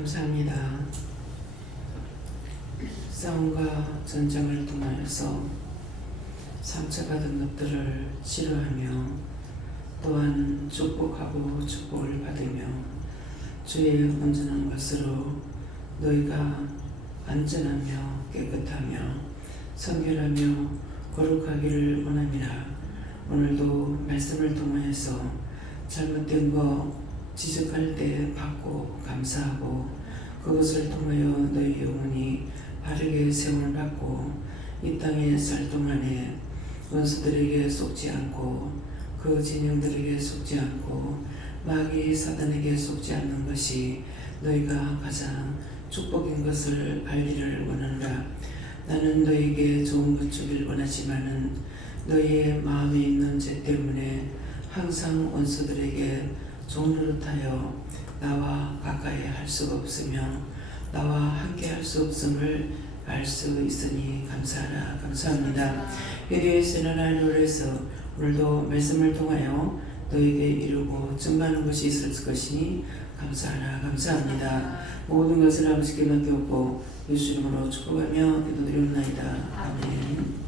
감사합니다. 싸움과 전쟁을 통하여서 상처받은 것들을 치료하며 또한 축복하고 축복을 받으며 주의 온전한 것으로 너희가 안전하며 깨끗하며 성결하며 거룩하기를 원함이라. 오늘도 말씀을 통하여서 잘못된 거 지적할 때 받고 감사하고 그것을 통하여 너희 영혼이 바르게 세움을 받고 이 땅에 살 동안에 원수들에게 속지 않고 그 진영들에게 속지 않고 마귀 사단에게 속지 않는 것이 너희가 가장 축복인 것을 알기를 원하노라. 나는 너희에게 좋은 것 주길 원하지만은 너희의 마음에 있는 죄 때문에 항상 원수들에게 종노릇하여 나와 가까이 할 수가 없으며 나와 함께 할 수 없음을 알 수 있으니 감사하라. 감사합니다. 회개에서는 하늘에서 오늘도 말씀을 통하여 너에게 이루고 증거하는 것이 있을 것이니 감사하라. 감사합니다. 모든 것을 아버지께 맡겼고 예수 이름으로 축복하며 기도드리옵나이다. 아멘.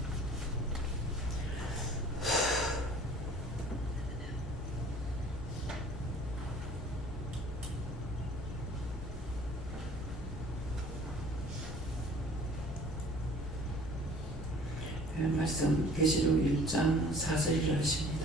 말씀 계시록 1장 4절이라 하십니다.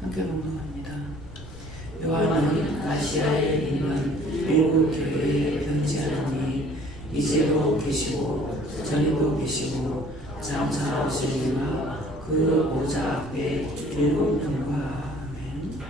함께 공동합니다. 요한은 아시아에 있는 일곱 교회에 편지하노니 이제도 계시고 전에도 계시고 장차 오시리라. 그 보좌 앞에 일곱 명과 아멘.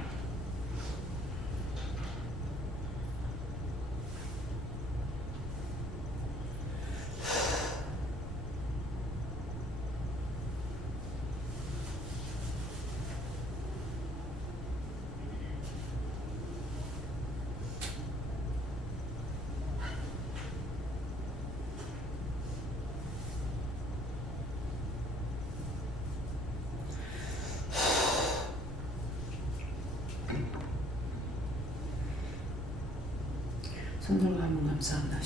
손들고 한번 감사합니다.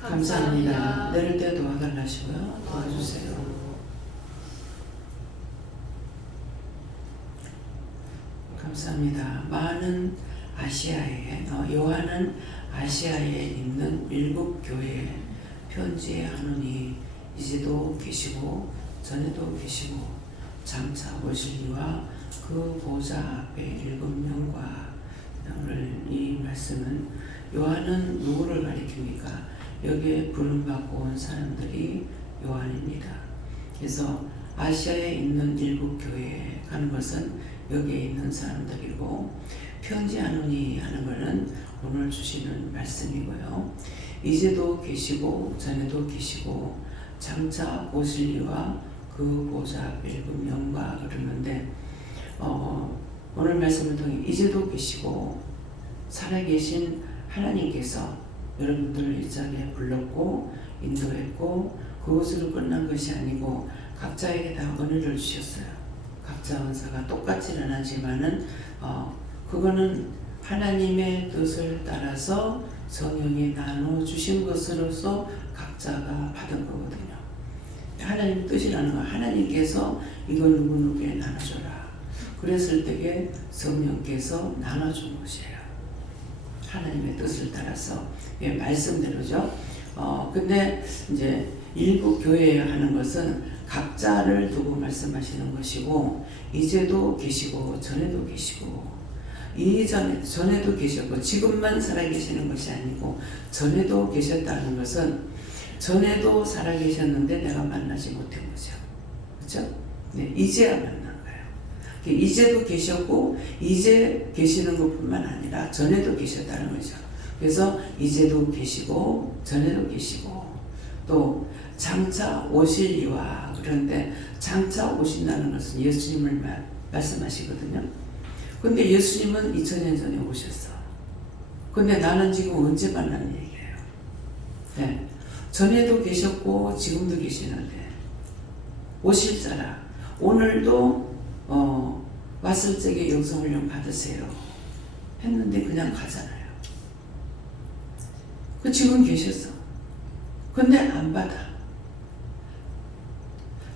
감사합니다. 내릴 때 도와달라시고요. 도와주세요. 감사합니다. 많은 아시아에 요한은 아시아에 있는 일곱 교회에 편지하노니 이제도 계시고 전에도 계시고 장차 오시리와 그 보좌 앞에 일곱 명과 오늘 이 말씀은 요한은 누구를 가리킵니까? 여기에 부름받고 온 사람들이 요한입니다. 그래서 아시아에 있는 일곱 교회에 가는 것은 여기에 있는 사람들이고 편지하노니 하는 것은 오늘 주시는 말씀이고요. 이제도 계시고 전에도 계시고 장차 오실리와 그 보좌 앞에 일곱 명과 그러는데 오늘 말씀을 통해 이제도 계시고 살아계신 하나님께서 여러분들을 이 자리에 불렀고 인도했고 그것으로 끝난 것이 아니고 각자에게 다 은혜를 주셨어요. 각자 은사가 똑같지는 않지만은 그거는 하나님의 뜻을 따라서 성령이 나눠주신 것으로서 각자가 받은 거거든요. 하나님의 뜻이라는 건 하나님께서 이거 누구누구에 나눠줘라. 그랬을 때에 성령께서 나눠준 것이에요. 하나님의 뜻을 따라서 말씀대로죠. 근데 이제 일부 교회에 하는 것은 각자를 두고 말씀하시는 것이고 이제도 계시고 전에도 계시고 전에도 계셨고 지금만 살아계시는 것이 아니고 전에도 계셨다는 것은 전에도 살아계셨는데 내가 만나지 못한 거죠. 그렇죠? 네, 이제야 만나. 이제도 계셨고 이제 계시는 것뿐만 아니라 전에도 계셨다는 거죠. 그래서 이제도 계시고 전에도 계시고 또 장차 오실이와, 그런데 장차 오신다는 것은 예수님을 말씀하시거든요. 근데 예수님은 2000년 전에 오셨어. 근데 나는 지금 언제 만나는 얘기예요. 네. 전에도 계셨고 지금도 계시는데 오실 자라 오늘도 왔을 적에 영성훈련 받으세요 했는데 그냥 가잖아요. 그 지금 계셨어. 근데 안 받아.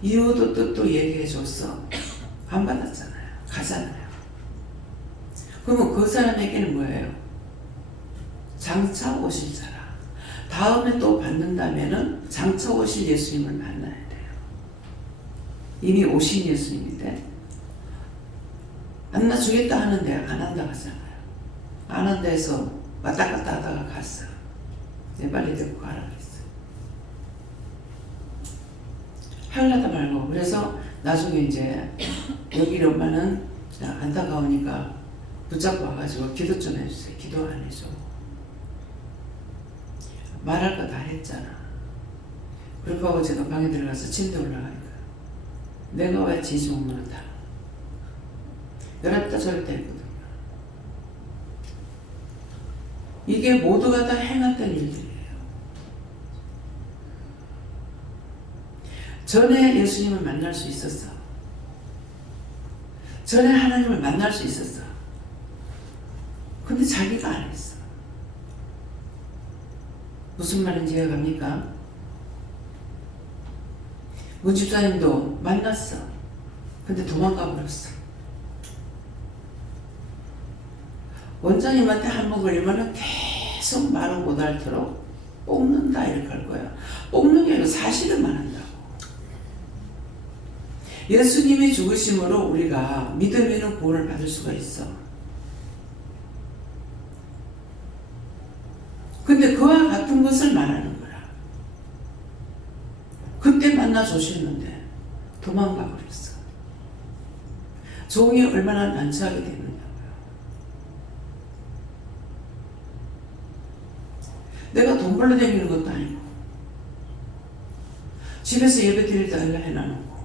이유도 뜻도 얘기해 줬어. 안 받았잖아요. 가잖아요. 그러면 그 사람에게는 뭐예요? 장차 오실 자라. 다음에 또 받는다면은 장차 오실 예수님을 만나야 돼요. 이미 오신 예수님인데 안 놔주겠다 하는데 안 한다 하잖아요. 안 한다 해서 왔다 갔다 하다가 갔어. 내 빨리 데리고 가라 그랬어. 하려다 말고. 그래서 나중에 이제 여기 엄마는 안타까우니까 붙잡고 와가지고 기도 좀 해주세요. 기도 안 해줘. 말할 거 다 했잖아. 그러고 하고 제가 방에 들어가서 침대 올라가니까 내가 왜 진심을 모른다. 열었다 절대 했거든요. 이게 모두가 다 행했던 일들이에요. 전에 예수님을 만날 수 있었어. 전에 하나님을 만날 수 있었어. 근데 자기가 안 했어. 무슨 말인지 이해갑니까? 문 집사님도 만났어. 근데 도망가 버렸어. 원장님한테 한번 걸리면 계속 말을 못할도록 볶는다 이렇게 할 거야. 볶는 게 아니라 사실을 말한다고. 예수님의 죽으심으로 우리가 믿음에는 구원을 받을 수가 있어. 근데 그와 같은 것을 말하는 거야. 그때 만나 주셨는데 도망가 버렸어. 종이 얼마나 난처하게 되느냐고요. 내가 돈 벌러 다니는 것도 아니고 집에서 예배 드릴 때 내가 해놔놓고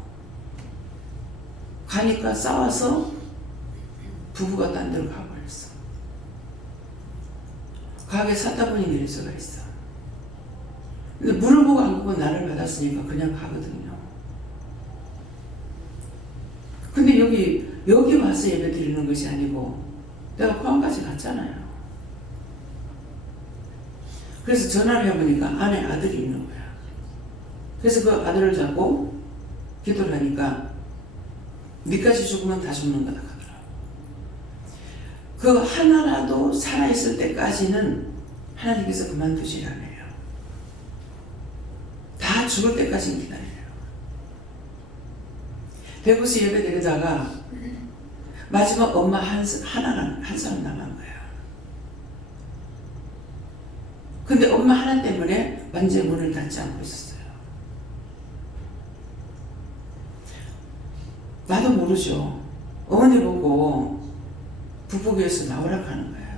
가니까 싸워서 부부가 딴 데로 가버렸어. 가게 사다보니 내릴 수가 있어. 근데 물어보고 안 보고 나를 받았으니까 그냥 가거든요. 근데 여기 와서 예배 드리는 것이 아니고 내가 포항까지 갔잖아요. 그래서 전화를 해보니까 안에 아들이 있는 거야. 그래서 그 아들을 잡고 기도를 하니까 니까지 죽으면 다 죽는 거다 하더라고. 그 하나라도 살아있을 때까지는 하나님께서 그만두시라네요. 다 죽을 때까지는 기다려요. 대구에서 예배 드리다가 마지막 엄마 한 사람 남은 거야. 근데 엄마 하나 때문에 완전히 문을 닫지 않고 있었어요. 나도 모르죠. 어머니 보고 부부교회에서 나오라고 하는 거예요.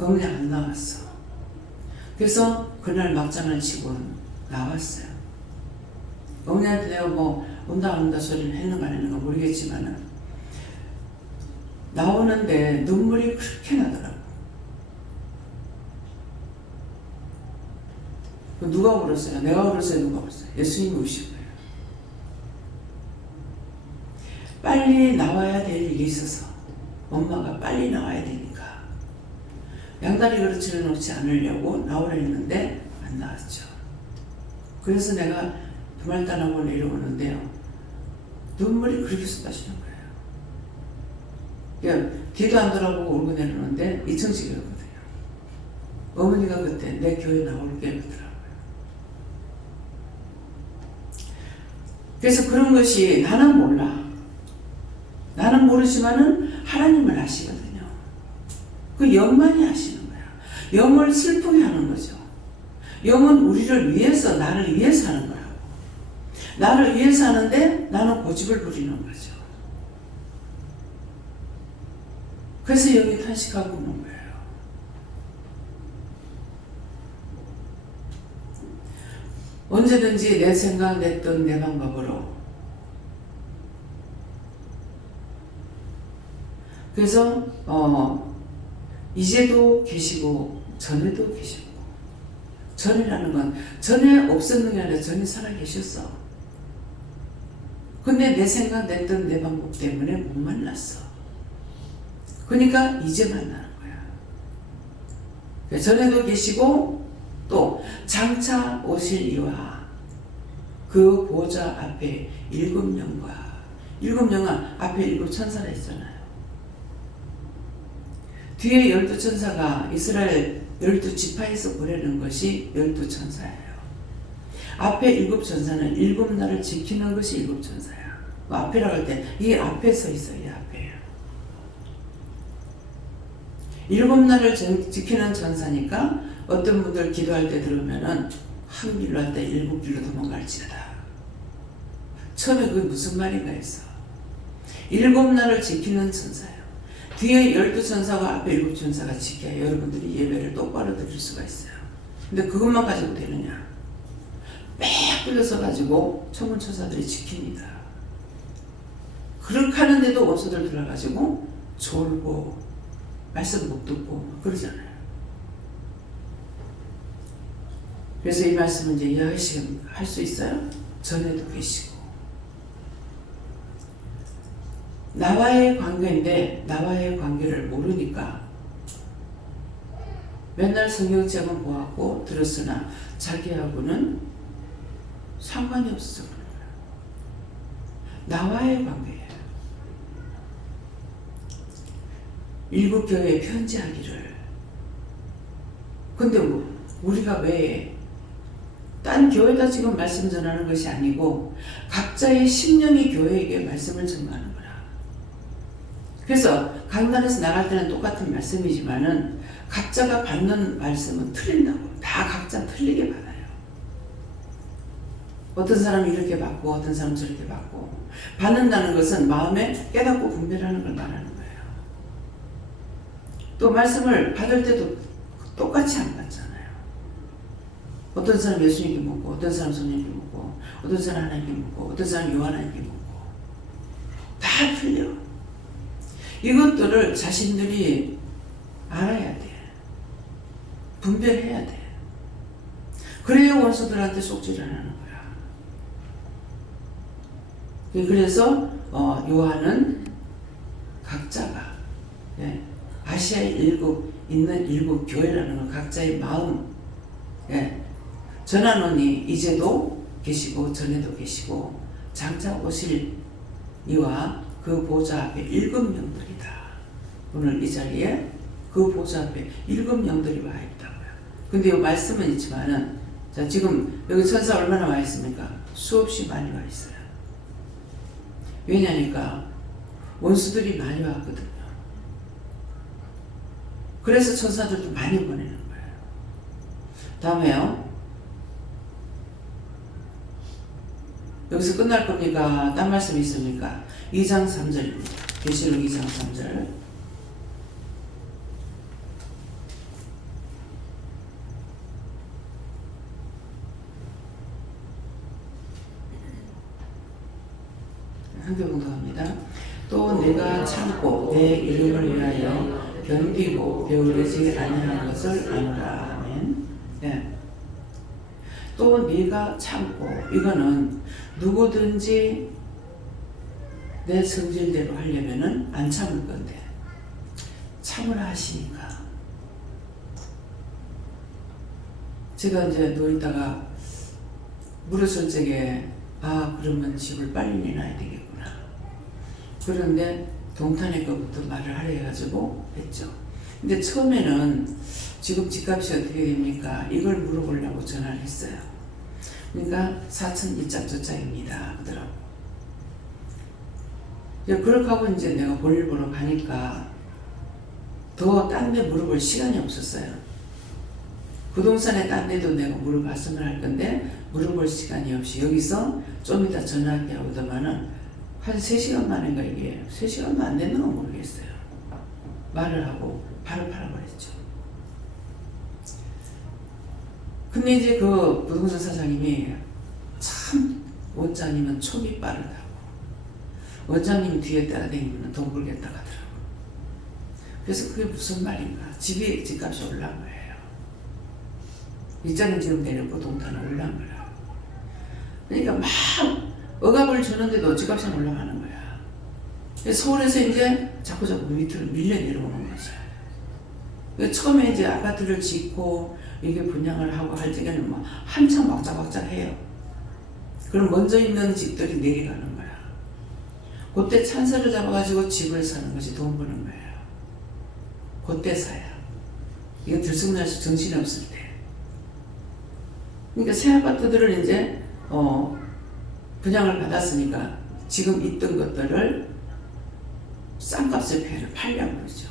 어머니 안 나왔어. 그래서 그날 막장을 치고 나왔어요. 어머니한테 내가 뭐 온다 안 온다 소리를 했는가 안 했는가 모르겠지만은 나오는데 눈물이 그렇게 나더라고. 누가 울었어요? 내가 울었어요? 누가 울었어요? 예수님이 우신 거예요. 빨리 나와야 될 일이 있어서 엄마가 빨리 나와야 되니까 양다리 그릇을 놓지 않으려고 나오려 했는데 안 나왔죠. 그래서 내가 두말단하고 내려오는데요. 눈물이 그렇게 쏟아지는 거예요. 그러니까 뒤도 안 돌아보고 울고 내려오는데 2층집이었거든요. 어머니가 그때 내 교회 나올게 그러더라고요. 그래서 그런 것이 나는 몰라. 나는 모르지만은 하나님을 아시거든요. 그 영만이 아시는 거야. 영을 슬프게 하는 거죠. 영은 우리를 위해서, 나를 위해서 하는 거라고. 나를 위해서 하는데 나는 고집을 부리는 거죠. 그래서 영이 탄식하고 있는 거예요. 언제든지 내 생각, 내 뜻, 내 방법으로. 그래서 이제도 계시고 전에도 계시고, 전이라는 건 전에 없었는 게 아니라 전에 살아계셨어. 근데 내 생각, 내 뜻, 내 방법 때문에 못 만났어. 그러니까 이제 만나는 거야. 전에도 계시고 또 장차 오실 이와 그 보좌 앞에 일곱 영은 앞에 일곱 천사가 있잖아요. 뒤에 12천사가 이스라엘 12지파에서 보내는 것이 12천사예요. 앞에 일곱 천사는 일곱 날을 지키는 것이 일곱 천사야. 앞이라고 할 때 이 앞에 서 있어요. 이 앞에. 일곱 날을 지키는 천사니까 어떤 분들 기도할 때 들으면은 한 길로 할 때 일곱 길로 도망갈지어다. 처음에 그게 무슨 말인가 했어. 일곱 날을 지키는 천사예요. 뒤에 12천사가 앞에 일곱 천사가 지켜야 여러분들이 예배를 똑바로 드릴 수가 있어요. 근데 그것만 가지고 되느냐? 빽 뚫려서 가지고 천문천사들이 지킵니다. 그렇게 하는데도 원수들 들어가지고 졸고 말씀 못 듣고 그러잖아요. 그래서 이 말씀은 이제 이해하시면 할 수 있어요? 전에도 계시고 나와의 관계인데 나와의 관계를 모르니까 맨날 성경책은 보았고 들었으나 자기하고는 상관이 없어. 나와의 관계예요. 일곱 교회에 편지하기를. 근데 우리가 왜 딴 교회다 지금 말씀 전하는 것이 아니고 각자의 심령이 교회에게 말씀을 전하는 거라. 그래서 강단에서 나갈 때는 똑같은 말씀이지만은 각자가 받는 말씀은 틀린다고. 다 각자 틀리게 받아요. 어떤 사람은 이렇게 받고 어떤 사람은 저렇게 받고. 받는다는 것은 마음에 깨닫고 분별하는 걸 말하는 거예요. 또 말씀을 받을 때도 똑같이 안 받잖아요. 어떤 사람 예수님께 묻고 어떤 사람 성령께 묻고 어떤 사람 하나님께 묻고 어떤 사람 요한하나님께 묻고 다 틀려. 이것들을 자신들이 알아야 돼. 분별해야 돼. 그래야 원수들한테 속질 안 하는 거야. 그래서 요한은 각자가 아시아에 있는 일곱 교회라는 건 각자의 마음 전하노니 이제도 계시고 전에도 계시고 장차 오실 이와 그 보좌 앞에 일곱 영들이다. 오늘 이 자리에 그 보좌 앞에 일곱 영들이 와 있다고요. 근데 이 말씀은 있지만은 자 지금 여기 천사 얼마나 와 있습니까? 수없이 많이 와 있어요. 왜냐니까 원수들이 많이 왔거든요. 그래서 천사들도 많이 보내는 거예요. 다음에요. 여기서 끝날 겁니까? 딴 말씀이 있습니까? 2장 3절입니다. 계시록 2장 3절. 한 개 봉독합니다. 또 내가 참고 내 이름을 위하여 견디고 배우려지 아니한 것을 아노라. 아멘. 네. 또 네가 참고 이거는 누구든지 내 성질대로 하려면은 안 참을 건데 참으라 하시니까 제가 이제 누워있다가 물었을 적에 그러면 집을 빨리 내놔야 되겠구나. 그런데 동탄의 것부터 말을 하려 해가지고 했죠. 근데 처음에는 지금 집값이 어떻게 됩니까? 이걸 물어보려고 전화를 했어요. 그러니까 4천 이짝 저짝입니다 그러더라고. 그렇게 하고 이제 내가 볼일 보러 가니까 더 딴 데 물어볼 시간이 없었어요. 부동산에 딴 데도 내가 물어봤으면 할 건데 물어볼 시간이 없이 여기서 좀 이따 전화할게 하고더만은 한 3시간 만인가 이게 3시간도 안 됐는 건 모르겠어요. 말을 하고 바로 팔아버렸죠. 근데 이제 그 부동산 사장님이 참 원장님은 촉이 빠르다고. 원장님 뒤에 따라다니면 돈 벌겠다 하더라고. 그래서 그게 무슨 말인가. 집값이 올라간 거예요. 이자는 지금 내렸고 동탄은 올라간 거야. 그러니까 막 억압을 주는데도 집값이 올라가는 거야. 그래서 서울에서 이제 자꾸 밑으로 밀려 내려오는 거죠. 처음에 이제 아파트를 짓고 이게 분양을 하고 할 때는 뭐 한참 막작막작 해요. 그럼 먼저 있는 집들이 내려가는 거야. 그때 찬스를 잡아가지고 집을 사는 것이 돈 버는 거예요. 그때 사야. 이게 들쑥날쑥 정신이 없을 때. 그러니까 새 아파트들을 이제 분양을 받았으니까 지금 있던 것들을 싼값에 팔려고 그러죠.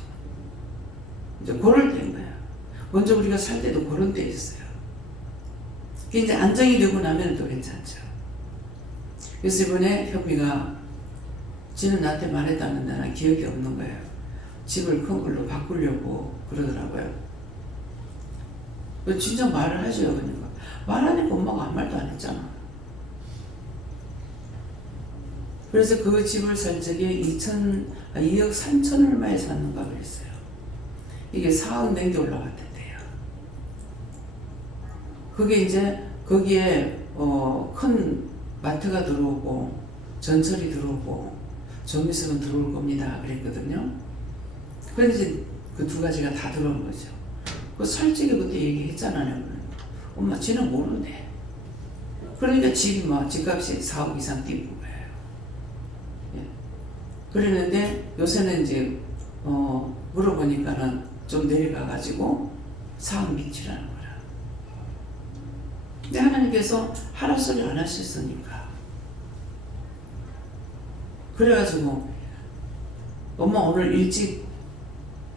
이제 그럴 때인 거야. 먼저 우리가 살 때도 그런 때 있어요. 그게 이제 안정이 되고 나면 또 괜찮죠. 그래서 이번에 현미가 지는 나한테 말했다는데 난 기억이 없는 거예요. 집을 큰 걸로 바꾸려고 그러더라고요. 진짜 말을 하죠. 그러니까 말하니까 엄마가 아무 말도 안 했잖아. 그래서 그 집을 살 적에 2억 3천 얼마에 샀는가 그랬어요. 이게 4억 넘게 올라갔던데요. 그게 이제 거기에 큰 마트가 들어오고 전철이 들어오고 좀 있으면 들어올 겁니다 그랬거든요. 그런데 이제 그 두 가지가 다 들어온 거죠. 그 솔직히 그때 얘기했잖아요. 엄마 지는 모르네. 그러니까 집이 집값이 4억 이상 뛰는 거예요. 예. 그랬는데 요새는 이제 물어보니까는 좀 내려가가지고 4억 밑이라는 거라. 근데 하나님께서 하라 소리 안 하셨으니까. 그래가지고 엄마 오늘 일찍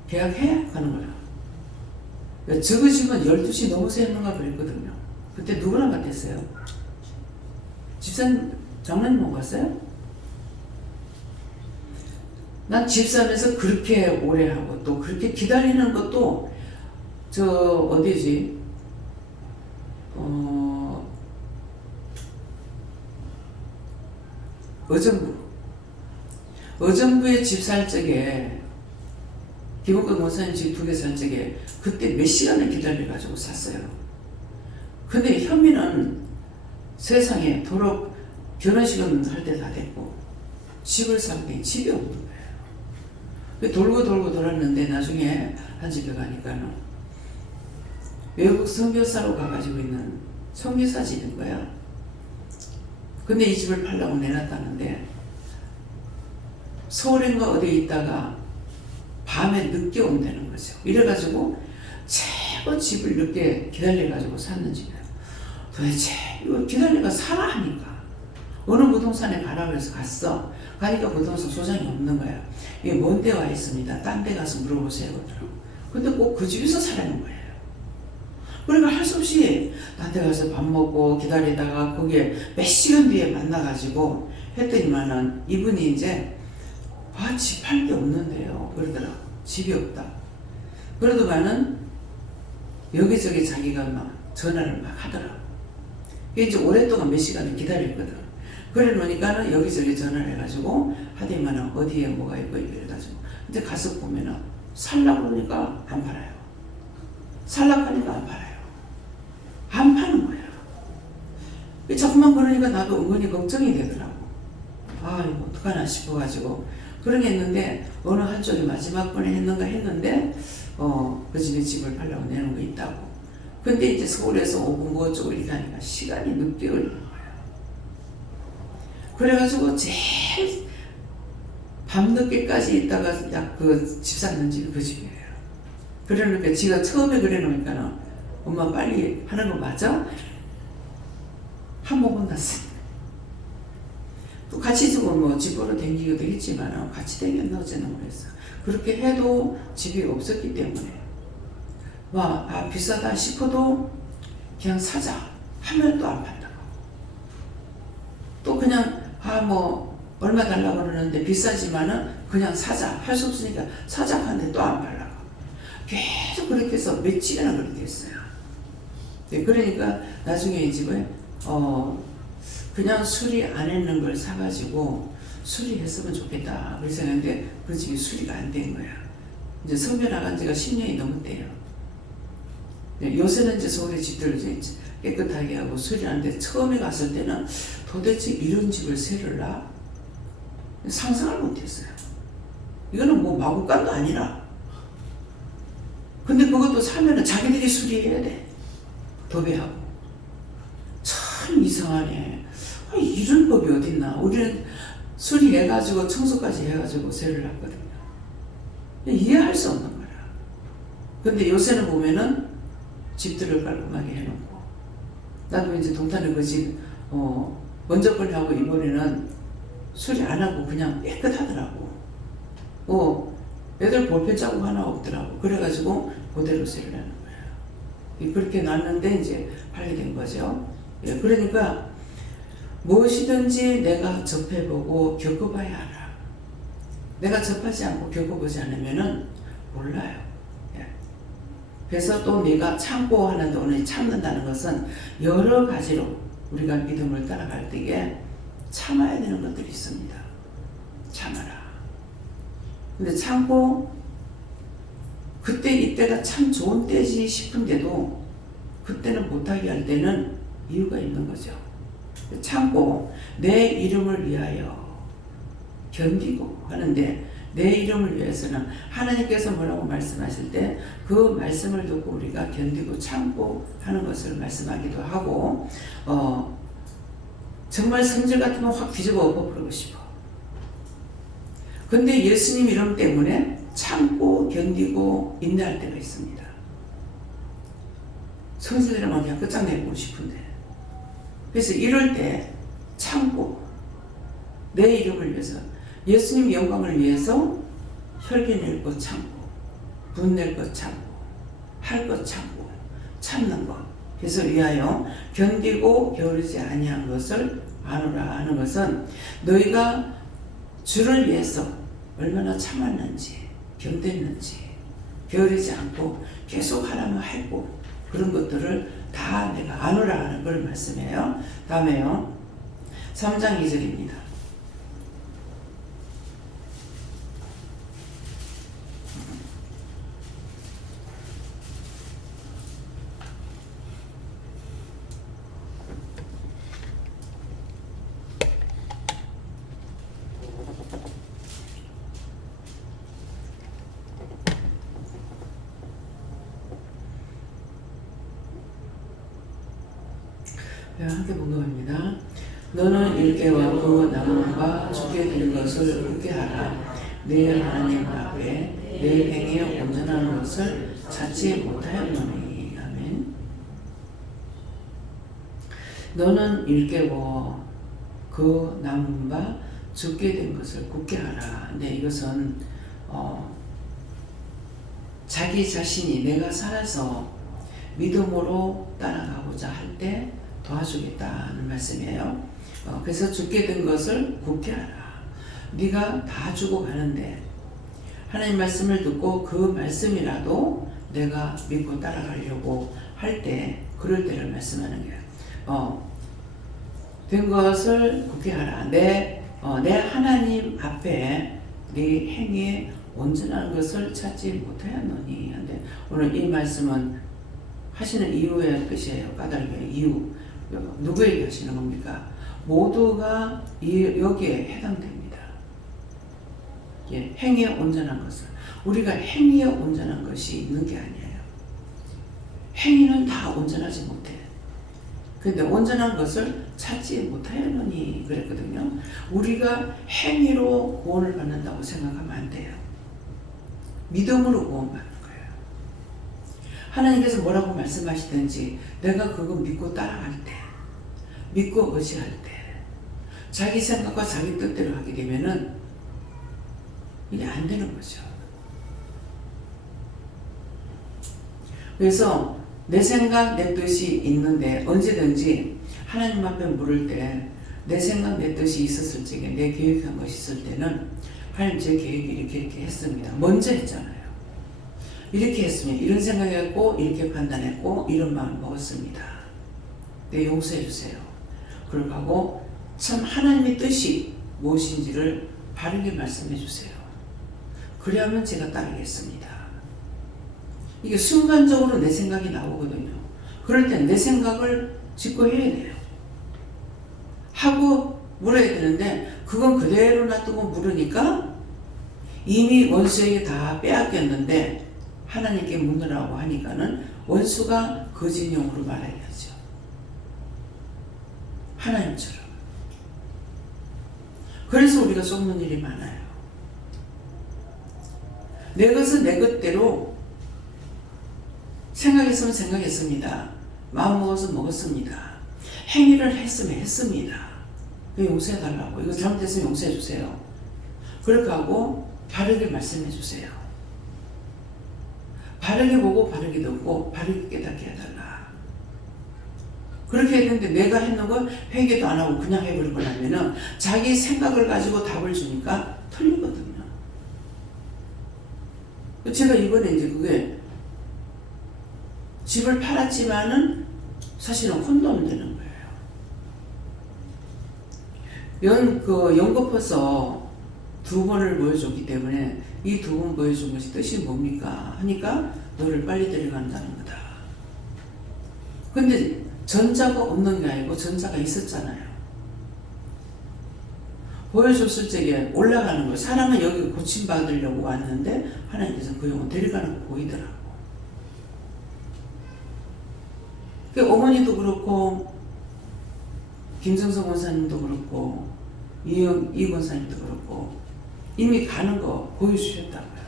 계약해? 가는 거야. 적으시면 12시 넘어서 했는가 그랬거든요. 그때 누구랑 같았어요? 집사님, 장로님 못 갔어요? 난 집사면서 그렇게 오래 하고 또 그렇게 기다리는 것도 어디지? 어정부에 집 살 적에 김옥근 원사님 집 2개 살 적에 그때 몇 시간을 기다려가지고 샀어요. 근데 현미는 세상에 도로 결혼식은 할 때 다 됐고 집을 살 때 집이 없는 거예요. 돌고 돌았는데 나중에 한 집에 가니까는 외국 선교사로 가가지고 있는 선교사 집인 거야. 근데 이 집을 팔려고 내놨다는데 서울인가 어디에 있다가 밤에 늦게 온다는 거죠. 이래가지고 최고 집을 늦게 기다려가지고 샀는 집이에요. 도대체 이거 기다리니까 사라 하니까 어느 부동산에 가라 그래서 갔어. 가니까 부동산 소장이 없는 거야. 이게 먼 데 와 있습니다. 딴 데 가서 물어보세요 그러더라고. 근데 꼭 그 집에서 사라는 거예요. 그러니까 할 수 없이 딴 데 가서 밥 먹고 기다리다가 거기에 몇 시간 뒤에 만나가지고 했더니만은 이분이 이제 집 팔 게 없는데요 그러더라고. 집이 없다. 그러더만은 여기저기 자기가 막 전화를 막 하더라고. 이제 오랫동안 몇 시간을 기다렸거든. 그래 놓으니까는 여기저기 전화를 해가지고 하더니만은 어디에 뭐가 있고 이래가지고 근데 가서 보면은 살라고 그러니까 안 팔아요. 살라고 하니까 안 팔아요. 안 파는 거야. 자꾸만 그러니까 나도 은근히 걱정이 되더라고. 이거 어떡하나 싶어가지고 그런 게 있는데 어느 한쪽이 마지막 번에 했는데 그 집에 집을 팔려고 내는 거 있다고. 근데 이제 서울에서 5분 그쪽으로 이렇게 하니까 시간이 늦게 걸리는 거예요. 그래가지고 제일 밤늦게까지 있다가 약 그 집 사는 집이 그 집이에요. 그러니까 지가 처음에 그래 놓으니까는 엄마 빨리 하는 거 맞아? 한 번 혼났어요. 또 같이 지금 집 보러 댕기기도 했지만 같이 댕겼나 어쨌나 모르겠어. 그렇게 해도 집이 없었기 때문에 비싸다 싶어도 그냥 사자 하면 또 안 판다고. 또 그냥 얼마 달라고 그러는데 비싸지만은 그냥 사자 할 수 없으니까 사자 하는데 또 안 팔라고. 계속 그렇게 해서 며칠이나 그렇게 했어요. 네, 그러니까 나중에 이 집에 그냥 수리 안 했는 걸 사가지고 수리했으면 좋겠다 그래서 했는데 그 집이 수리가 안 된 거야. 이제 성묘 나간 지가 10년이 넘었대요. 네, 요새는 이제 서울의 집들을 이제 깨끗하게 하고 수리하는데 처음에 갔을 때는 도대체 이런 집을 세를라 상상을 못했어요. 이거는 뭐 마구간도 아니라. 근데 그것도 사면은 자기들이 수리해야 돼. 도배하고. 참 이상하네. 이런 법이 어딨나. 우리는 수리해가지고 청소까지 해가지고 세를 했거든요. 이해할 수 없는 거야. 근데 요새는 보면은 집들을 깔끔하게 해놓고. 나도 이제 동탄에 그 집 먼저 걸하고 이번에는 수리 안 하고 그냥 깨끗하더라고. 애들 볼펜 자국 하나 없더라고. 그래가지고 그대로 세를 하는 거예요. 그렇게 놨는데 이제 팔게 된 거죠. 예, 그러니까 무엇이든지 내가 접해보고 겪어봐야 알아. 내가 접하지 않고 겪어보지 않으면은 몰라요. 예. 그래서 또 네가 참고 하는데 오늘 참는다는 것은 여러 가지로 우리가 믿음을 따라갈 때에 참아야 되는 것들이 있습니다. 참아라. 근데 참고 그때 이때가 참 좋은 때지 싶은데도 그때는 못하게 할 때는 이유가 있는 거죠. 참고 내 이름을 위하여 견디고 하는데 내 이름을 위해서는 하나님께서 뭐라고 말씀하실 때 그 말씀을 듣고 우리가 견디고 참고 하는 것을 말씀하기도 하고 정말 성질 같으면 확 뒤집어 엎어버리고 싶어. 근데 예수님 이름 때문에 참고 견디고 인내할 때가 있습니다. 성질이라면 그냥 끝장내고 싶은데 그래서 이럴 때 참고 내 이름을 위해서 예수님 영광을 위해서 혈기 낼 것 참고 분낼 것 참고 할 것 참고 참는 것 그래서 위하여 견디고 게으르지 아니한 것을 아노라 하는 것은 너희가 주를 위해서 얼마나 참았는지 견뎠는지 게으르지 않고 계속 하라면 하고 그런 것들을 다 내가 아노라 하는 걸 말씀해요. 다음에요 3장 2절입니다. 함께 봉독합니다. 너는 일개와 그 나무가 죽게 될 것을 굳게 하라. 내 하나님 앞에 내 행위에 온전한 것을 찾지 못하였노니. 아멘. 너는 일개고 그 나무가 죽게 된 것을 굳게 하라. 근데 이것은 자기 자신이 내가 살아서 믿음으로 따라가고자 할 때 도와주겠다는 말씀이에요. 그래서 죽게 된 것을 굳게 하라. 네가 다 죽어가는데 하나님 말씀을 듣고 그 말씀이라도 내가 믿고 따라가려고 할 때 그럴 때를 말씀하는 거예요. 된 것을 굳게 하라. 내 하나님 앞에 네 행위에 온전한 것을 찾지 못하였노니. 근데 오늘 이 말씀은 하시는 이유의 뜻이에요. 까닭의 이유. 누구에게 하시는 겁니까? 모두가 여기에 해당됩니다. 예, 행위에 온전한 것을. 우리가 행위에 온전한 것이 있는 게 아니에요. 행위는 다 온전하지 못해. 근데 온전한 것을 찾지 못하였노니 그랬거든요. 우리가 행위로 구원을 받는다고 생각하면 안 돼요. 믿음으로 구원받는 거예요. 하나님께서 뭐라고 말씀하시든지 내가 그거 믿고 따라갈 때, 믿고 의지할 때, 자기 생각과 자기 뜻대로 하게 되면은 이게 안 되는 거죠. 그래서 내 생각, 내 뜻이 있는데 언제든지 하나님 앞에 물을 때 내 생각, 내 뜻이 있었을 적에 내 계획한 것이 있을 때는 하나님 제 계획이 이렇게 했습니다. 먼저 했잖아요. 이렇게 했으면 이런 생각했고 이렇게 판단했고 이런 마음을 먹었습니다. 네, 용서해 주세요. 그러고 하고 참 하나님의 뜻이 무엇인지를 바르게 말씀해 주세요. 그래야만 제가 따르겠습니다. 이게 순간적으로 내 생각이 나오거든요. 그럴 땐 내 생각을 직구해야 돼요. 하고 물어야 되는데 그건 그대로 놔두고 물으니까 이미 원수에게 다 빼앗겼는데 하나님께 묻으라고 하니까는 원수가 거짓용으로 말해야죠. 하나님처럼. 그래서 우리가 속는 일이 많아요. 내 것은 내 것대로 생각했으면 생각했습니다. 마음 먹어서 먹었습니다. 행위를 했으면 했습니다. 용서해달라고. 이거 잘못했으면 용서해주세요. 그렇게 하고 바르게 말씀해주세요. 바르게 보고 바르게 듣고 바르게 깨닫게 해달라. 그렇게 했는데 내가 했는 거 회개도 안 하고 그냥 해버리고 나면은 자기 생각을 가지고 답을 주니까 틀리거든요. 제가 이번에 이제 그게 집을 팔았지만은 사실은 혼돈 되는 거예요. 연거푸서 2번을 보여줬기 때문에 이 2번 보여준 것이 뜻이 뭡니까? 하니까 너를 빨리 데려간다는 거다. 근데 전자가 없는 게 아니고 전자가 있었잖아요. 보여줬을 적에 올라가는 거예요. 사람은 여기 고침받으려고 왔는데 하나님께서 그 영혼 데려가는 거 보이더라고. 어머니도 그렇고 김성서 권사님도 그렇고 이 권사님도 그렇고 이미 가는 거 보여주셨다고요.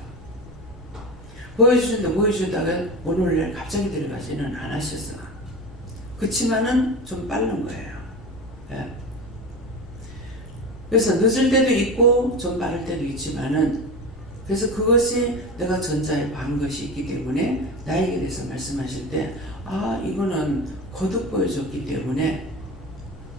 보여주셨다가 오늘날 갑자기 데려가지는 않으셨어. 그치만은 좀 빠른 거예요. 예. 그래서 늦을 때도 있고 좀 빠를 때도 있지만은 그래서 그것이 내가 전자에 반 것이 있기 때문에 나에게 대해서 말씀하실 때 이거는 거듭 보여줬기 때문에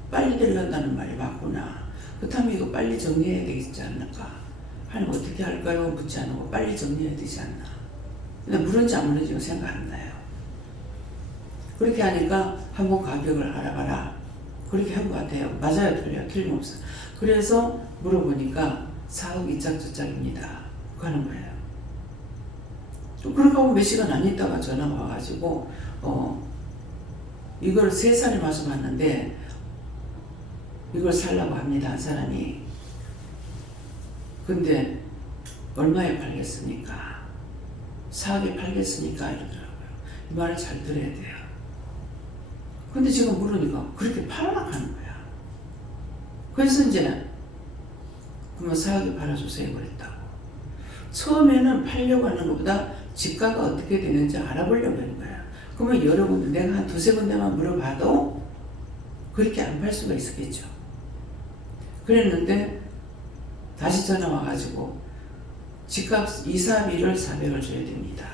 빨리 데려간다는 말이 맞구나. 그렇다면 이거 빨리 정리해야 되지 않을까? 하나님 어떻게 할까요? 묻지 않고 빨리 정리해야 되지 않나. 근데 물은지 안 물은지 생각 안 나요. 그렇게 하니까 한번 가격을 알아봐라. 그렇게 한 것 같아요. 맞아요, 틀려요. 틀림없어. 그래서 물어보니까 4억 이짝저짝입니다. 하는 거예요. 또 그렇게 하고 몇 시간 안 있다가 전화가 와가지고 이걸 3살에 와서 봤는데 이걸 살라고 합니다. 사람이. 근데 얼마에 팔겠습니까? 4억에 팔겠습니까? 이러더라고요. 이 말을 잘 들어야 돼요. 근데 지금 물으니까 그렇게 팔아라 하는 거야. 그래서 이제 그러면 4억에 팔아주세요 그랬다고. 처음에는 팔려고 하는 것보다 집가가 어떻게 되는지 알아보려고 하는 거야. 그러면 여러분들 내가 한 2-3군데만 물어봐도 그렇게 안 팔 수가 있었겠죠. 그랬는데 다시 전화 와가지고 집값 이사비를 400을 줘야 됩니다.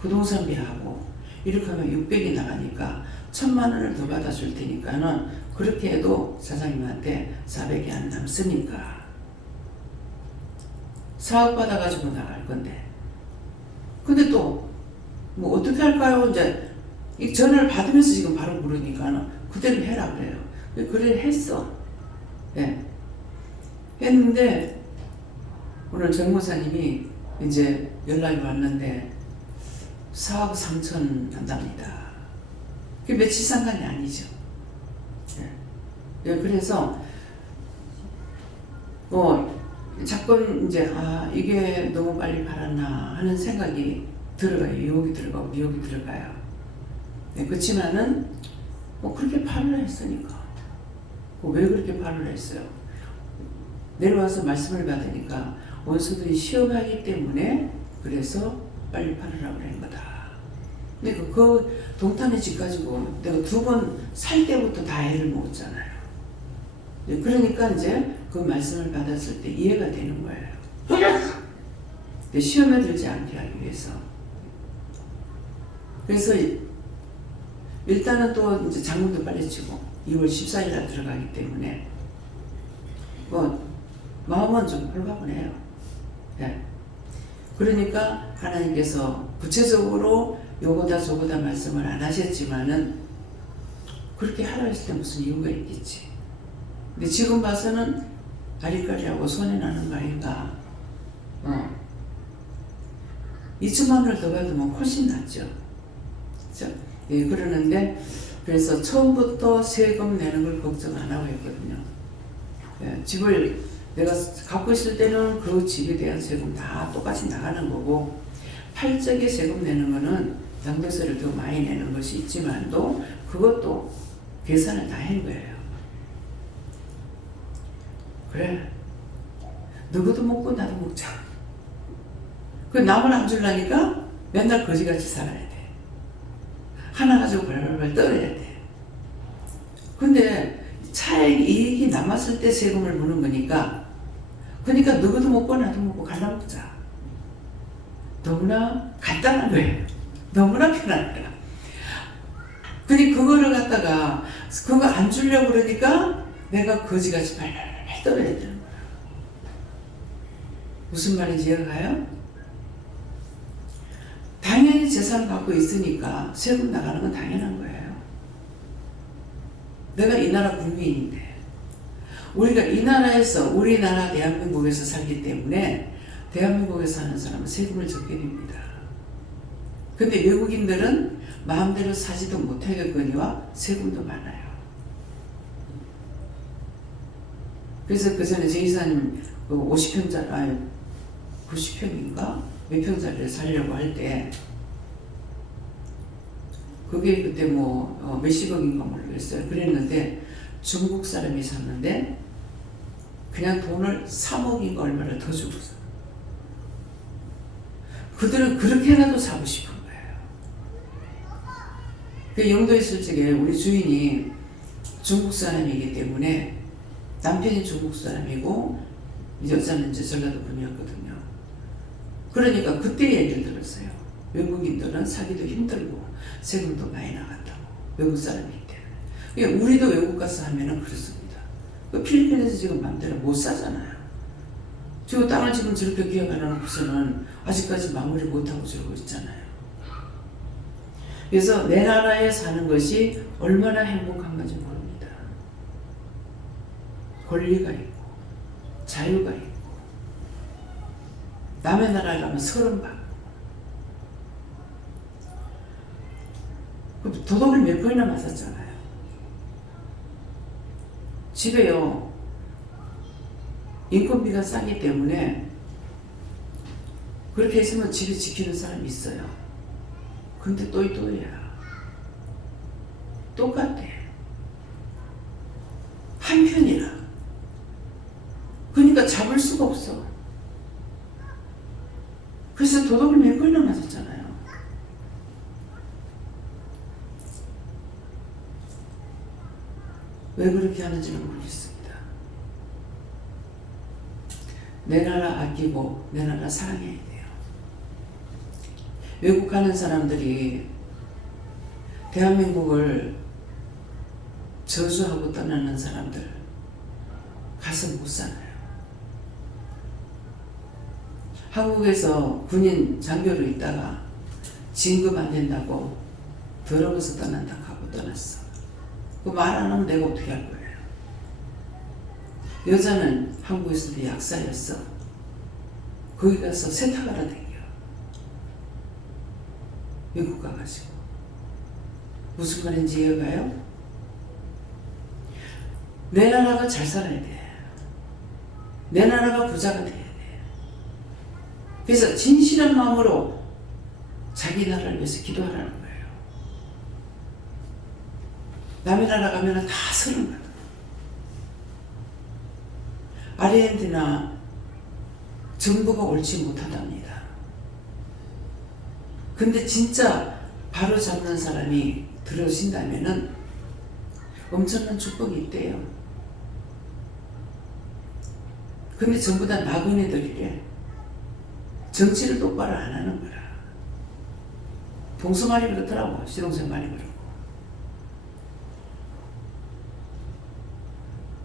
부동산비하고 이렇게 하면 600이 나가니까 1000만 원을 더 받아줄 테니까는 그렇게 해도 사장님한테 400이 안 남습니까? 4억 받아가지고 나갈 건데. 근데 또 뭐 어떻게 할까요? 이제 이 전화를 받으면서 지금 바로 물으니까는 그대로 해라 그래요. 그래 했어. 예. 했는데 오늘 정 목사님이 이제 연락이 왔는데 4억 3천 한답니다. 그게 며칠 상관이 아니죠. 예. 그래서 자꾸 이제 이게 너무 빨리 팔았나 하는 생각이 들어가요. 유혹이 들어가고 미혹이 들어가요. 네, 그렇지만은 그렇게 팔으라 했으니까 왜 그렇게 팔으라 했어요? 내려와서 말씀을 받으니까 원수들이 시험하기 때문에 그래서 빨리 팔으라고 그런 거다. 근데 그 동탄의 집 가지고 내가 2번 살 때부터 다 애를 먹었잖아요. 네, 그러니까 이제 그 말씀을 받았을 때 이해가 되는 거예요. 시험에 들지 않게 하기 위해서. 그래서 일단은 또 이제 장문도 빨리 치고 2월 14일에 들어가기 때문에 마음은 좀 홀가분해요. 네. 그러니까 하나님께서 구체적으로 요거다 저거다 말씀을 안 하셨지만은 그렇게 하라 했을 때 무슨 이유가 있겠지. 근데 지금 봐서는 아리까리하고 손해 나는 거 아닌가. 2천만 원을 더 받으면 훨씬 낫죠. 그렇죠? 예, 그러는데 그래서 처음부터 세금 내는 걸 걱정 안 하고 했거든요. 예, 집을 내가 갖고 있을 때는 그 집에 대한 세금 다 똑같이 나가는 거고, 팔 적에 세금 내는 거는 양도세를 더 많이 내는 것이 있지만도 그것도 계산을 다 한 거예요. 그래, 너도 먹고 나도 먹자. 그 남을 안 주려니까 맨날 거지같이 살아야 돼. 하나 가지고 발발발 떨어야 돼. 근데 차액 이익이 남았을 때 세금을 무는 거니까, 그러니까 너도 먹고 나도 먹고 갈라먹자. 너무나 간단한 거예요. 너무나 편한 거야. 근데 그거를 갖다가 그거 안 주려고 그러니까 내가 거지같이 발발발 떨어야 되는 거야. 무슨 말인지 이해가요? 당연히 재산 갖고 있으니까 세금 나가는 건 당연한 거예요. 내가 이 나라 국민인데, 우리가 이 나라에서, 우리나라 대한민국에서 살기 때문에 대한민국에 사는 사람은 세금을 적게 냅니다. 근데 외국인들은 마음대로 사지도 못하겠거니와 세금도 많아요. 그래서 그 전에 제 이사님 50평짜리, 아니 90평인가? 몇 평짜리를 살려고 할 때, 그게 그때 몇십억인가 모르겠어요. 그랬는데 중국 사람이 샀는데 그냥 돈을 3억인가 얼마를 더 주고 사. 그들은 그렇게라도 사고 싶은 거예요. 그 영도에 있을 적에 우리 주인이 중국 사람이기 때문에, 남편이 중국 사람이고 여자는 이제 전라도 분이었거든요. 그러니까 그때 얘기를 들었어요. 외국인들은 사기도 힘들고 세금도 많이 나간다고, 외국 사람이기 때문에. 그러니까 우리도 외국 가서 하면은 그렇습니다. 그 필리핀에서 지금 마음대로 못 사잖아요. 지금 땅을 지금 저렇게 기어가놓고서는 아직까지 마무리 못하고 저러고 있잖아요. 그래서 내 나라에 사는 것이 얼마나 행복한 건지 모릅니다. 권리가 있고 자유가 있고, 남의 나라에 가면 서름받고, 도덕을 몇 번이나 맞았잖아요. 집에요, 인건비가 싸기 때문에 그렇게 했으면 집에 지키는 사람이 있어요. 근데 또이또이야. 똑같아. 한편이라. 그러니까 잡을 수가 없어. 그래서 도덕을 몇 번이나 맞았잖아요. 왜 그렇게 하는지는 모르겠습니다. 내 나라 아끼고 내 나라 사랑해야 돼요. 외국 가는 사람들이 대한민국을 저주하고 떠나는 사람들 가서 못 살아요. 한국에서 군인 장교로 있다가 진급 안 된다고 더러워서 떠난다 하고 떠났어. 그 말 안 하면 내가 어떻게 할 거예요? 여자는 한국에서도 약사였어. 거기 가서 세탁하러 다녀. 외국 가가지고. 무슨 말인지 이해가요? 내 나라가 잘 살아야 돼. 내 나라가 부자가 돼야 돼. 그래서 진실한 마음으로 자기 나라를 위해서 기도하라는 거예요. 남의 나라 가면 다 서는 거예요. 아일랜드나 정부가 옳지 못하답니다. 근데 진짜 바로 잡는 사람이 들어오신다면은 엄청난 축복이 있대요. 근데 전부 다 나그네들이래. 정치를 똑바로 안 하는 거라. 동서 말이 그렇더라고. 시동생 말이 그렇고.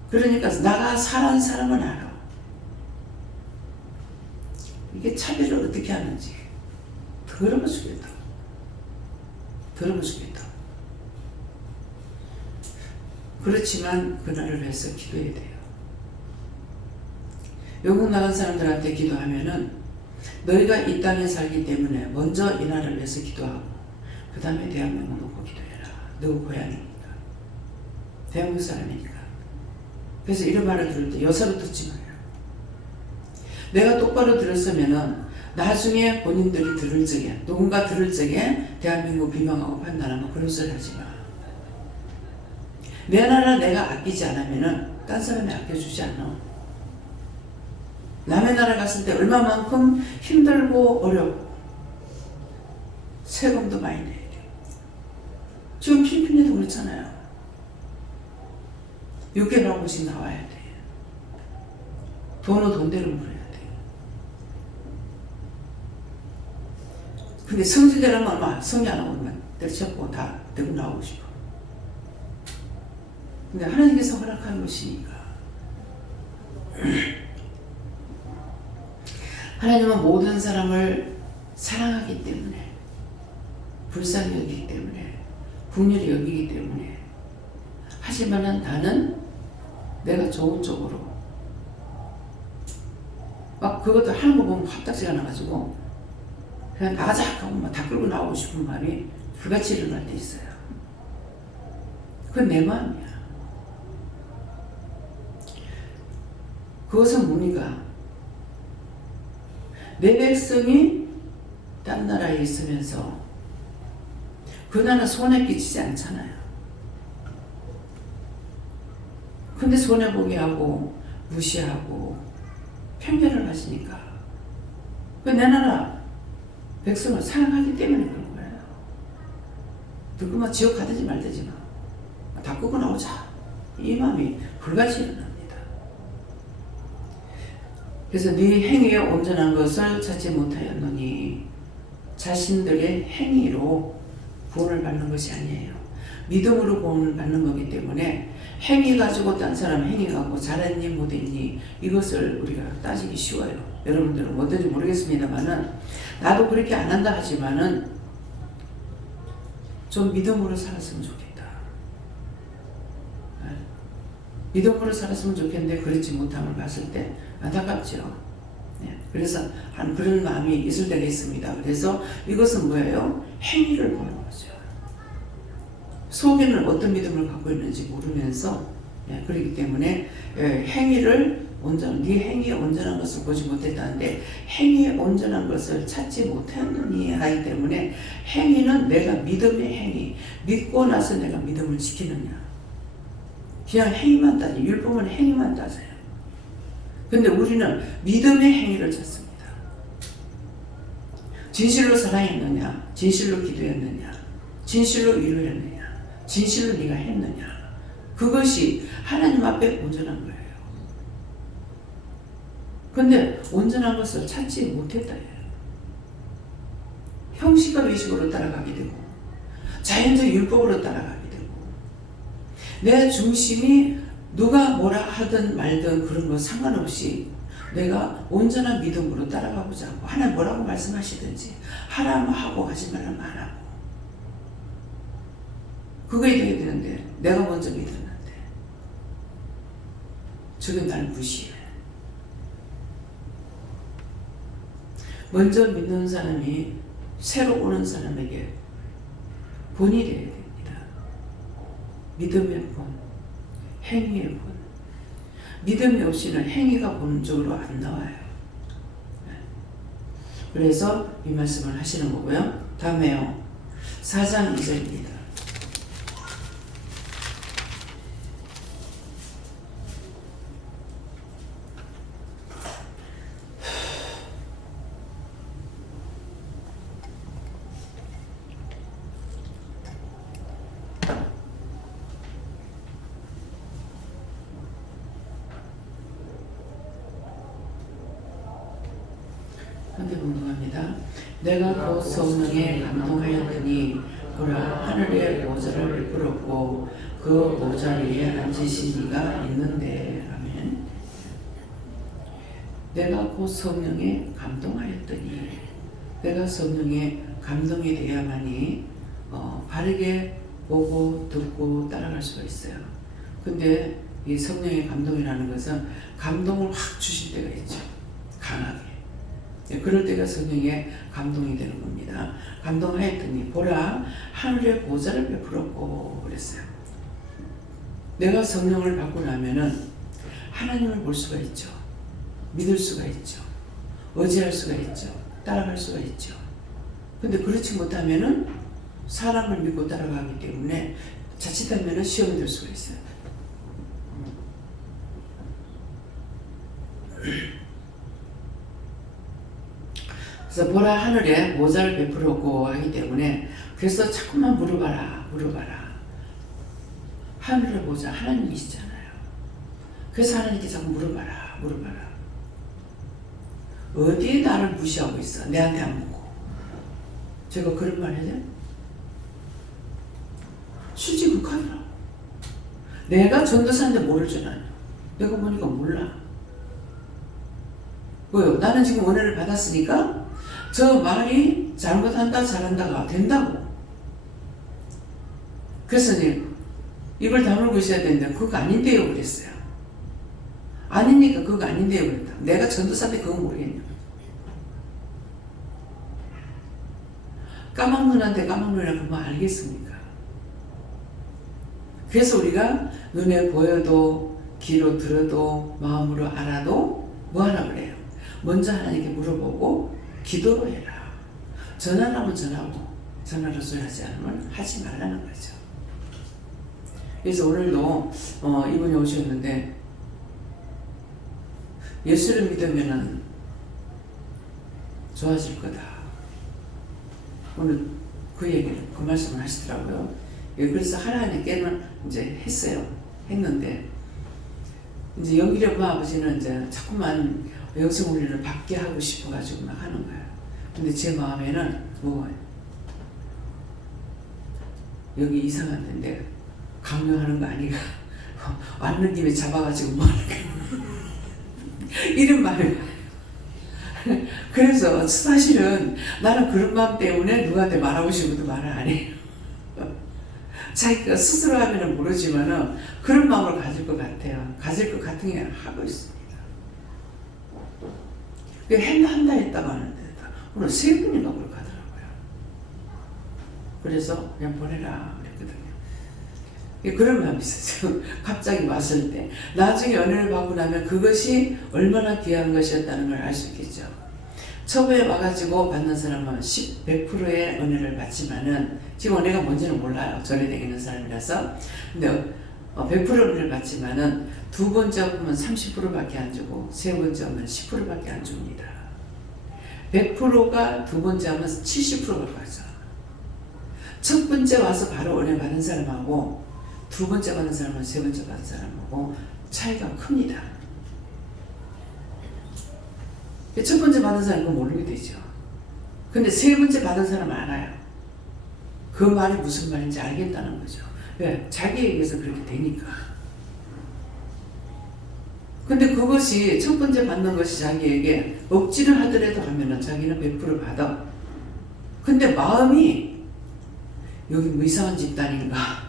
그러니까 나가 살아온 사람은 알아. 이게 차별을 어떻게 하는지 더러워 죽겠다. 더러워 죽겠다. 그렇지만 그날을 위해서 기도해야 돼요. 영국 나간 사람들한테 기도하면은 너희가 이 땅에 살기 때문에 먼저 이 나라를 위해서 기도하고 그 다음에 대한민국 놓고 기도해라. 누구 고향이니까. 대한민국 사람이니까. 그래서 이런 말을 들을 때 여사로 듣지 마요. 내가 똑바로 들었으면은 나중에 본인들이 들을 적에 누군가 들을 적에 대한민국 비방하고 판단하면 그런 소리 하지 마. 내 나라 내가 아끼지 않으면은 딴 사람이 아껴주지 않아. 남의 나라 갔을 때 얼마만큼 힘들고 어렵고 세금도 많이 내야 돼. 지금 필리핀에도 그렇잖아요. 6개월 한 번씩 나와야 돼. 돈은 돈대로 물어야 돼. 근데 성지대라면 얼마 성리 안 하고만 때려쳤고 다 들고 나오고 싶어. 근데 하나님께서 허락하는 것이니까. 하나님은 모든 사람을 사랑하기 때문에, 불쌍히 여기기 때문에, 긍휼히 여기기 때문에, 하지만은 나는 내가 좋은 쪽으로 막 그것도 하는 거 보면 합딱지가 나가지고 그냥 나가자 하고 막 다 끌고 나오고 싶은 마음이 불같이 일어날 때 있어요. 그건 내 마음이야. 그것은 뭡니까? 내 백성이 딴 나라에 있으면서 그 나라 손해 끼치지 않잖아요. 근데 손해보게 하고 무시하고 편견을 가지니까 내 나라 백성을 사랑하기 때문에 그런 거예요. 누구만 지옥 가든지 말든지 다 끄고 나오자. 이 마음이 불같이 일어납니다. 그래서 네 행위에 온전한 것을 찾지 못하였노니 자신들의 행위로 구원을 받는 것이 아니에요. 믿음으로 구원을 받는 거기 때문에 행위 가지고 딴 사람 행위 갖고 잘했니 못했니 이것을 우리가 따지기 쉬워요. 여러분들은 어떤지 모르겠습니다만은 나도 그렇게 안 한다 하지만은 좀 믿음으로 살았으면 좋겠다. 믿음으로 살았으면 좋겠는데 그렇지 못함을 봤을 때 안타깝죠. 그래서 한 그런 마음이 있을 때가 있습니다. 그래서 이것은 뭐예요? 행위를 보는 거죠. 속에는 어떤 믿음을 갖고 있는지 모르면서 그렇기 때문에 행위를 네 행위에 온전한 것을 보지 못했다는데 행위에 온전한 것을 찾지 못했느니 하기 때문에 행위는 내가 믿음의 행위 믿고 나서 내가 믿음을 지키느냐 그냥 행위만 따지 율법은 행위만 따져요. 근데 우리는 믿음의 행위를 찾습니다. 진실로 사랑했느냐 진실로 기도했느냐 진실로 위로했느냐 진실로 네가 했느냐 그것이 하나님 앞에 온전한 거예요. 근데 온전한 것을 찾지 못했다 해요. 형식과 외식으로 따라가게 되고 자연적 율법으로 따라가게 되고 내 중심이 누가 뭐라 하든 말든 그런 거 상관없이 내가 온전한 믿음으로 따라가보자 하고 하나님 뭐라고 말씀하시든지 하라면 하고 하지 말라면 안 하고 그거에 돼야 되는데 내가 먼저 믿었는데 저게 나를 무시해. 먼저 믿는 사람이 새로 오는 사람에게 본이 되어야 됩니다. 믿음의 본, 행위의 본. 믿음이 없이는 행위가 본적으로 안 나와요. 그래서 이 말씀을 하시는 거고요. 다음에요. 4장 2절입니다. 함께 공동합니다. 내가 곧 성령에 감동하였더니 보라 하늘의 보좌를 베풀었고 그 보좌 위에 앉으신 이가 있는데 아멘. 내가 곧 성령에 감동하였더니, 내가 성령에 감동이 돼야만이 바르게 보고 듣고 따라갈 수가 있어요. 근데 이 성령의 감동이라는 것은 감동을 확 주실 때가 있죠. 강하게. 그럴 때가 성령의 감동이 되는 겁니다. 감동하였더니 보라 하늘의 보좌를 베풀었고 그랬어요. 내가 성령을 받고 나면은 하나님을 볼 수가 있죠. 믿을 수가 있죠. 의지할 수가 있죠. 따라갈 수가 있죠. 근데 그렇지 못하면은 사람을 믿고 따라가기 때문에 자칫하면은 시험이 될 수가 있어요. 그래서 보라 하늘에 보좌를 베풀었고 하기 때문에, 그래서 자꾸만 물어봐라. 하늘의 보좌 하나님이시잖아요. 그래서 하나님께 자꾸 물어봐라. 어디에 나를 무시하고 있어? 내한테 안 묻고. 제가 그런 말 해요? 실제 극하더라고. 내가 전도사인데 모를 줄 아냐. 내가 보니까 몰라. 왜요? 나는 지금 은혜를 받았으니까 저 말이 잘못한다 잘한다가 된다고. 그래서 입을 다물고 있어야 되는데 그거 아닌데요 그랬어요. 아니니까 그거 아닌데요 그랬다. 내가 전도사인데 그거 모르겠냐. 까막눈한테 까막눈이라 그만 알겠습니까? 그래서 우리가 눈에 보여도 귀로 들어도 마음으로 알아도 뭐 하라 그래요? 먼저 하나님께 물어보고 기도로 해라. 전화를 하면 전화하고 전화로 소리하지 않으면 하지 말라는 거죠. 그래서 오늘도 이분이 오셨는데 예수를 믿으면 좋아질 거다. 오늘 그 얘기를, 그 말씀을 하시더라고요. 그래서 하나님께는 이제 했는데, 이제 영길의 엄마 아버지는 이제 자꾸만 영성훈련을 받게 하고 싶어가지고 막 하는 거예요. 근데 제 마음에는 여기 이상한 데인데 강요하는 거 아니가? 왔는 김에 잡아가지고 뭐 하는 거야? 이런 말을. 그래서 사실은 나는 그런 마음 때문에 누구한테 말하고 싶어도 말을 안 해요. 자기가 스스로 하면은 모르지만은 그런 마음을 가질 것 같아요. 가질 것 같은 게 하고 있습니다. 한다 했다가 하는데 오늘 3분인가 그렇게 하더라고요. 그래서 그냥 보내라 그랬거든요. 그런 마음이 있었어요. 갑자기 왔을 때 나중에 은혜를 받고 나면 그것이 얼마나 귀한 것이었다는 걸 알 수 있겠죠. 처음에 와가지고 받는 사람은 100%의 은혜를 받지만은, 지금 은혜가 뭔지는 몰라요. 절에 다니는 사람이라서. 근데 100% 은혜를 받지만은 두 번째 오면 30%밖에 안 주고 세 번째 오면 10%밖에 안 줍니다. 100%가 두 번째 하면 70%가 가죠. 첫 번째 와서 바로 은혜 받은 사람하고 두 번째 받은 사람은 세 번째 받은 사람하고 차이가 큽니다. 첫 번째 받은 사람은 모르게 되죠. 근데 세 번째 받은 사람은 알아요. 그 말이 무슨 말인지 알겠다는 거죠. 왜? 자기에게서 그렇게 되니까. 근데 그것이 첫 번째 받는 것이 자기에게 억지를 하더라도 하면은 자기는 100% 받아. 근데 마음이 여기 뭐 이상한 집단인가?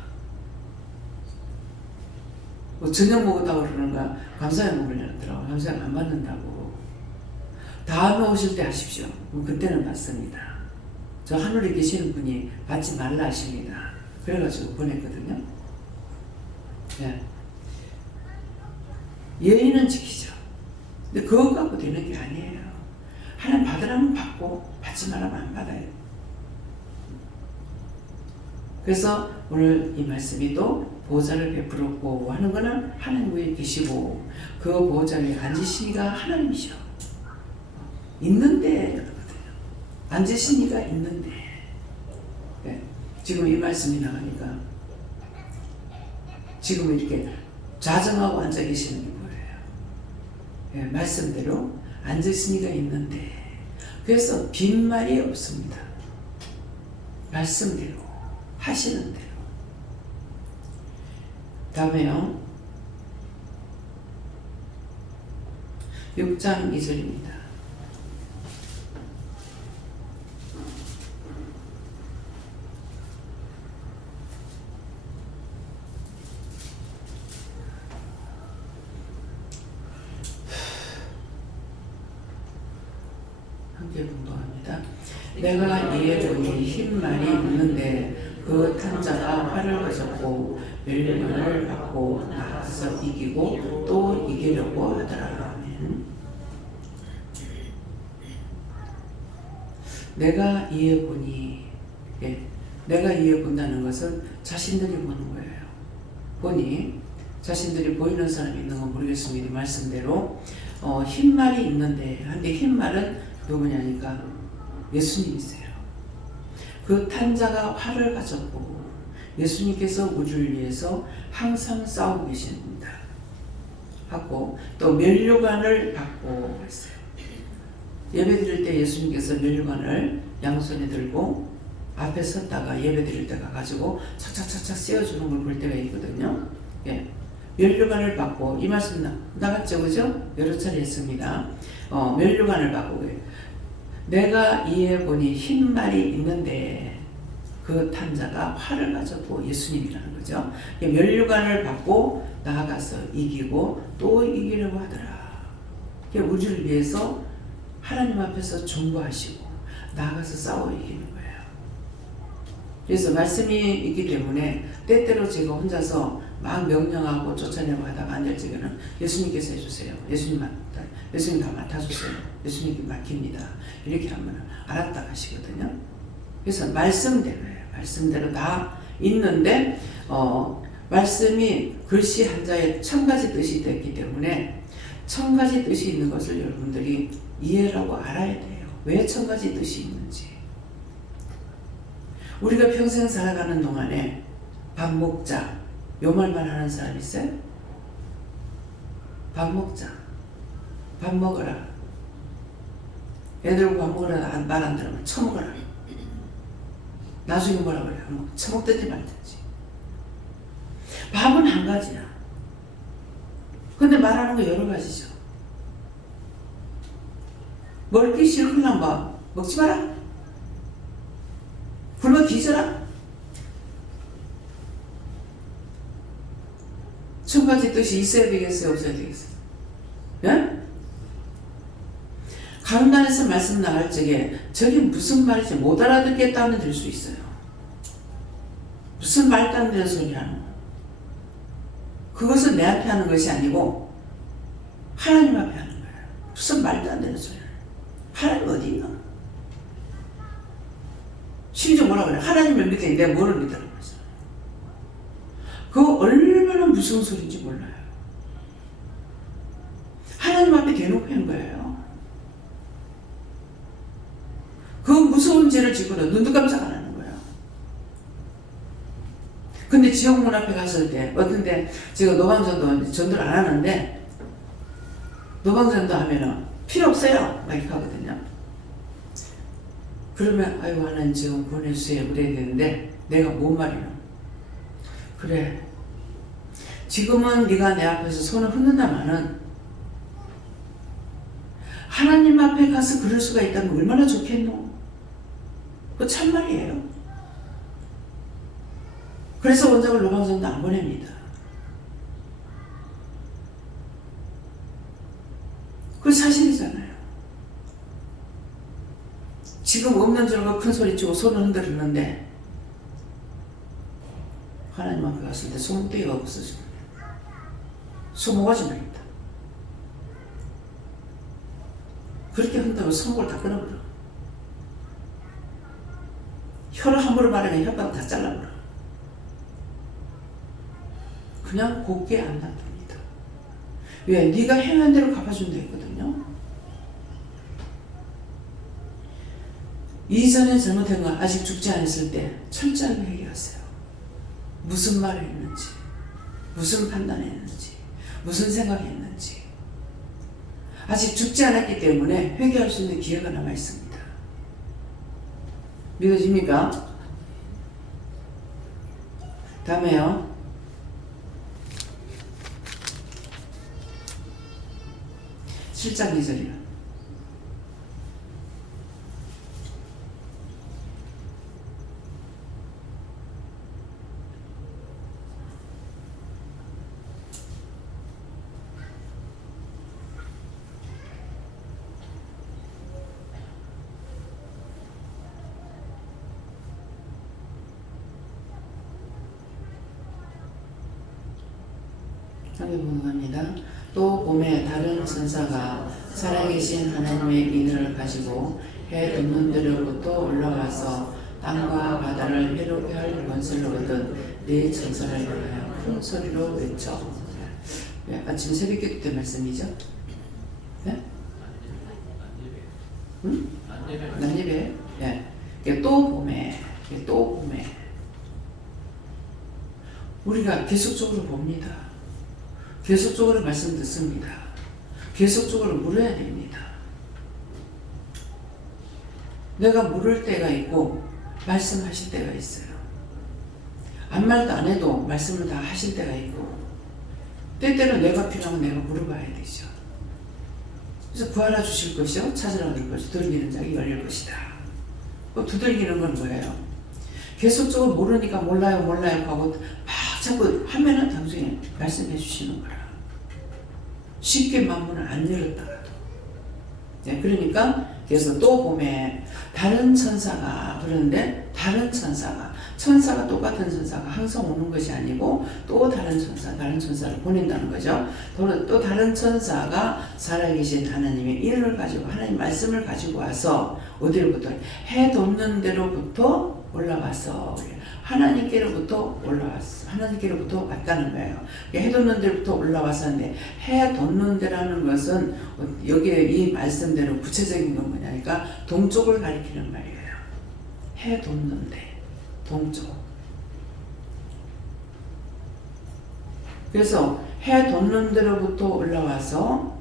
뭐 저녁 먹었다고 그러는가? 감사히 먹으려더라고. 감사히 안 받는다고. 다음에 오실 때 하십시오. 그때는 받습니다. 저 하늘에 계시는 분이 받지 말라 하십니다. 그래가지고 보냈거든요. 네. 예의는 지키죠. 근데 그거 갖고 되는 게 아니에요. 하나님 받으라면 받고 받지 말라면 안 받아요. 그래서 오늘 이 말씀이 또 보좌를 베풀었고 하는 거는 하나님 위에 계시고 그 보좌에 앉으시니가 하나님이죠. 있는데 앉으시니가 있는데. 네. 지금 이 말씀이 나가니까 지금 이렇게 좌정하고 앉아 계시는 게 뭐예요? 네. 말씀대로 앉으시니가 있는데, 그래서 빈말이 없습니다. 말씀대로 하시는 대로. 다음에요. 6장 2절입니다. 함께 분봉합니다. 내가 이에 보니 흰말이 있는데 그 탄자가 활을 가졌고 멸류관을 받고 나가서 이기고 또 이기려고 하더라. 아멘. 내가 이에 보니, 내가 이에 본다는 것은 자신들이 보는 거예요. 보니 자신들이 보이는 사람이 있는 건 모르겠습니다. 이 말씀대로 흰말이 있는데, 근데 흰말은 누구냐니까 예수님이세요. 그 탄자가 활을 가졌고 예수님께서 우리를 위해서 항상 싸우고 계십니다. 하고 또 면류관을 받고 했어요. 예배 드릴 때 예수님께서 면류관을 양손에 들고 앞에 섰다가 예배 드릴 때 가가지고 착착착착 씌워주는 걸 볼 때가 있거든요. 예. 면류관을 받고, 이 말씀 나갔죠, 그죠? 여러 차례 했습니다. 면류관을 받고, 내가 이에 보니 흰말이 있는데 그 탄자가 활을 가졌고, 예수님이라는 거죠. 면류관을 받고 나아가서 이기고 또 이기려고 하더라. 우리를 위해서 하나님 앞에서 중보하시고 나아가서 싸워 이기는 거예요. 그래서 말씀이 있기 때문에 때때로 제가 혼자서 막 명령하고 쫓아내고 하다가 안 될 적에는 예수님께서 해주세요. 예수님 다 맡아주세요. 예수님께 맡깁니다. 이렇게 하면 알았다 하시거든요. 그래서 말씀대로 다 있는데 말씀이 글씨 한자에 1000가지 뜻이 됐기 때문에 1000가지 뜻이 있는 것을 여러분들이 이해하고 알아야 돼요. 왜 1000가지 뜻이 있는지. 우리가 평생 살아가는 동안에 밥 먹자, 요 말만 하는 사람 있어요? 밥 먹자, 밥 먹어라. 애들 밥 먹으라 말 안 들으면 처먹어라. 나중에 뭐라 그래? 처먹든지 말든지. 밥은 한 가지야. 근데 말하는 거 여러 가지죠. 먹기 싫으면 뭐 먹지 마라. 굶어 뒤져라. 1000가지 뜻이 있어야 되겠어요? 없어야 되겠어요? 예? 강단에서 말씀 나갈 적에 저게 무슨 말인지 못 알아듣겠다면 될 수 있어요. 무슨 말도 안 되는 소리 하는 거. 그것은 내한테 하는 것이 아니고 하나님 앞에 하는 거예요. 무슨 말도 안 되는 소리. 하나님 어디 있나? 심지어 뭐라 그래? 하나님을 믿더니 내가 뭐를 믿으라고 했어. 그거 얼마나 무서운 소리인지 몰라요. 하나님 앞에 대놓고 한 거예요. 그 무서운 죄를 지고는 눈도 깜짝 안 하는 거예요. 근데 지옥문 앞에 갔을 때, 어떤데 제가 노방전도 전도를 안 하는데 노방전도 하면은 필요 없어요 막 이렇게 하거든요. 그러면 아유 하나님 지금 보내주세요 그래야 되는데 내가 뭔 말이야. 그래 지금은 네가 내 앞에서 손을 흔든다마는 하나님 앞에 가서 그럴 수가 있다면 얼마나 좋겠노. 그거 참말이에요. 그래서 원장을 노방전도 안 보냅니다. 그 사실이잖아요. 지금 없는 줄 알고 큰 소리 치고 손을 흔들었는데 하나님 앞에 갔을 때 손목대기가 없어집니다. 손모가지 나겠다. 그렇게 흔들면 손목을 다 끊어버려. 혀를 함부로 말하면 혓바닥 다 잘라버려. 그냥 곱게 안 놔둡니다. 왜? 네가 행한 대로 갚아준다 했거든요. 이전에 잘못한 건 아직 죽지 않았을 때 철저하게 회개하세요. 무슨 말을 했는지, 무슨 판단했는지, 무슨 생각했는지. 아직 죽지 않았기 때문에 회개할 수 있는 기회가 남아 있습니다. 믿어집니까? 다음에요. 7장 2절이요. 하게 보갑니다. 또 봄에 다른 천사가 살아계신 하나님의 인을 가지고 해 돋는 데로부터 올라와서 땅과 바다를 해롭게 할 권세를 얻은 네 천사를 향하여 큰 소리로 외쳐. 네, 아침 새벽기도 때 말씀이죠. 네? 응? 난예배. 네. 또 봄에, 또 봄에 우리가 계속적으로 봅니다. 계속적으로 말씀 듣습니다. 계속적으로 물어야 됩니다. 내가 물을 때가 있고 말씀하실 때가 있어요. 아무 말도 안 해도 말씀을 다 하실 때가 있고 때때로 내가 필요하면 내가 물어봐야 되죠. 그래서 구하라 주실 것이요 찾으라 얻을 것이요 두들기는 자에게 열릴 것이다. 두들기는 건 뭐예요? 계속적으로 모르니까 몰라요 하고 막 자꾸 하면은 나중에 말씀해 주시는 거라. 쉽게 만문을 안 열었다가도. 네, 그러니까 그래서 또 봄에 다른 천사가 그러는데 다른 천사가 똑같은 천사가 항상 오는 것이 아니고 또 다른 천사를 보낸다는 거죠. 또 다른 천사가 살아계신 하나님의 일을 가지고 하나님 말씀을 가지고 와서 어디로부터 해 돋는 데로부터 올라와서 하나님께로부터 올라왔어. 하나님께로부터 왔다는 거예요. 해 돋는 데로부터 올라왔었는데 해 돋는 데라는 것은 여기에 이 말씀대로 구체적인 건 뭐냐니까 동쪽을 가리키는 말이에요. 해 돋는 데, 동쪽. 그래서 해 돋는 데로부터 올라와서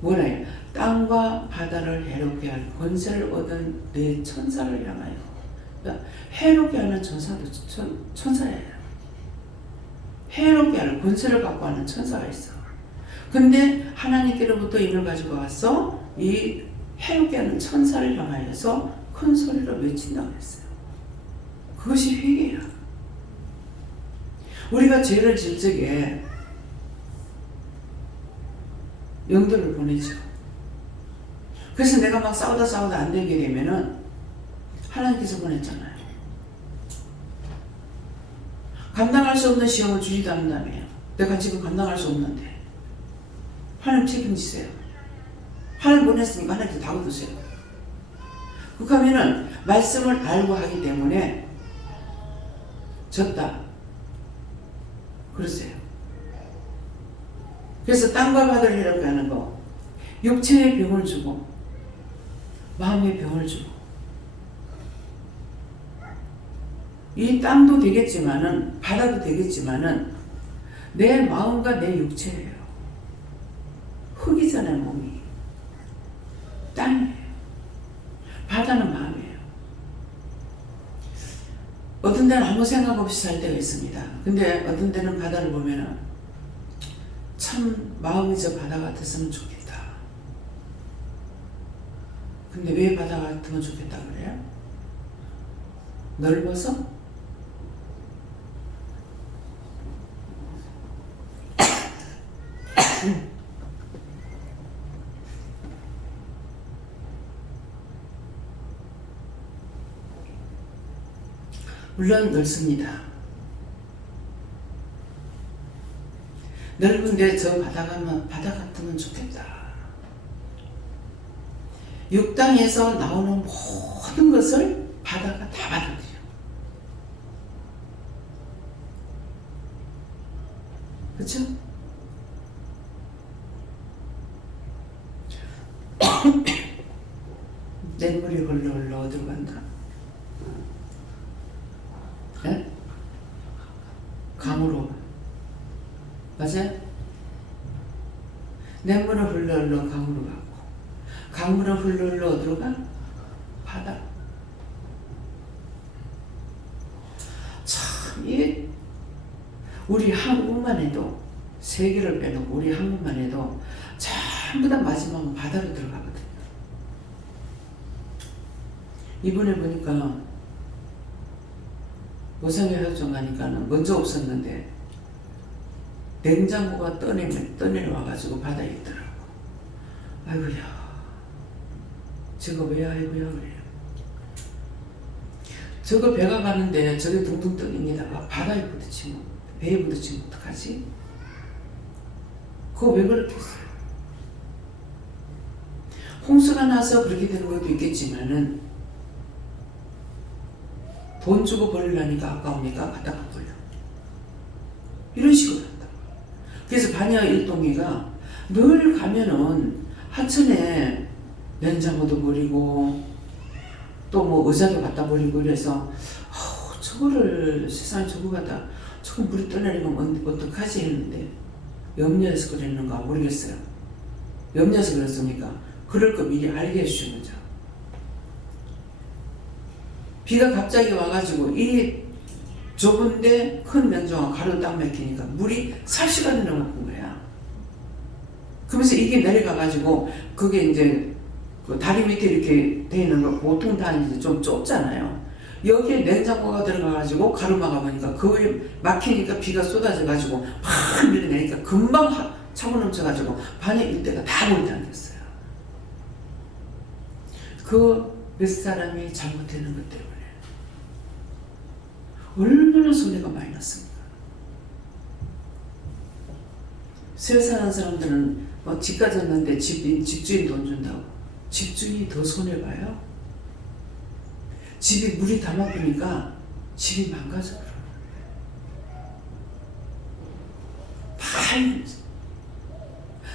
뭐래요? 땅과 바다를 해롭게 할 권세를 얻은 네 천사를 향하여. 그러니까 해롭게 하는 천사도 천사예요. 해롭게 하는 권세를 갖고 하는 천사가 있어. 근데 하나님께로부터 인을 가지고 와서 이 해롭게 하는 천사를 향하여서 큰 소리로 외친다고 했어요. 그것이 회개야. 우리가 죄를 질 적에 영들을 보내죠. 그래서 내가 막 싸우다 안 되게 되면은 하나님께서 보냈잖아요. 감당할 수 없는 시험을 주지도 않는다며요. 내가 지금 감당할 수 없는데 하나님 책임지세요. 하나님 보냈으니까 하나님께서 다 거두세요. 그렇게 하면은 말씀을 알고 하기 때문에 졌다 그러세요. 그래서 땅과 바다를 해롭게 하는 거, 육체의 병을 주고 마음의 병을 주고, 이 땅도 되겠지만은 바다도 되겠지만은 내 마음과 내 육체예요. 흙이잖아요. 몸이 땅이에요. 바다는 마음이에요. 어떤 데는 아무 생각 없이 살 때가 있습니다. 근데 어떤 데는 바다를 보면은 참 마음이 저 바다 같았으면 좋겠다. 근데 왜 바다 같으면 좋겠다 그래요? 넓어서? 물론 넓습니다. 넓은데 저 바다 같으면 좋겠다. 육당에서 나오는 모든 것을 바다가 다 받아들여요. 그렇죠? 냇물이 흘러 어디로 간다? 네? 강으로. 맞아요? 냇물은 흘러 강으로 가고, 강물은 흘러 어디로 가? 바다. 참, 이게 우리 한국만 해도, 세계를 빼놓고 우리 한국만 해도 저 전부 다 마지막은 바다로 들어가거든요. 이번에 보니까 오성에 협정 가니까는 먼저 없었는데 냉장고가 떠내려와가지고 바다에 있더라고. 아이고야, 저거 왜 아이고야 그래요. 저거 배가 가는데 저게 둥둥 떠다니다가 바다에 부딪히면, 배에 부딪히면 어떡하지? 그거 왜 그렇겠어요? 홍수가 나서 그렇게 되는 것도 있겠지만은 돈 주고 버리려니까 아까우니까 갖다가 버려. 이런 식으로 한다. 그래서 반야 일동이가 늘 가면은 하천에 냉장고도 버리고 또 뭐 의자도 갖다 버리고 그래서 저거를 세상에 저거 갖다 저거 물이 떠내리면 어떡하지 했는데 염려해서 그랬는가 모르겠어요. 염려해서 그랬으니까 그럴 거 미리 알게 해주신 거죠. 비가 갑자기 와가지고 이 좁은데 큰 냉장고가 가로 딱 막히니까 물이 살시간에 넘어간 거야. 그러면서 이게 내려가가지고 그게 이제 그 다리 밑에 이렇게 돼 있는 거 보통 다 이제 좀 좁잖아요. 여기에 냉장고가 들어가가지고 가로막아 보니까 그에 막히니까 비가 쏟아져가지고 팍 밀어내니까 금방 차고 넘쳐가지고 반야 일대가 다 물이 담겼어요. 그 몇 사람이 잘못되는 것 때문에 얼마나 손해가 많이 났습니까? 새 사는 사람들은 집 가졌는데 집주인 돈 준다고 집주인이 더 손해봐요? 집이 물이 다 막히니까 집이 망가져 그래요.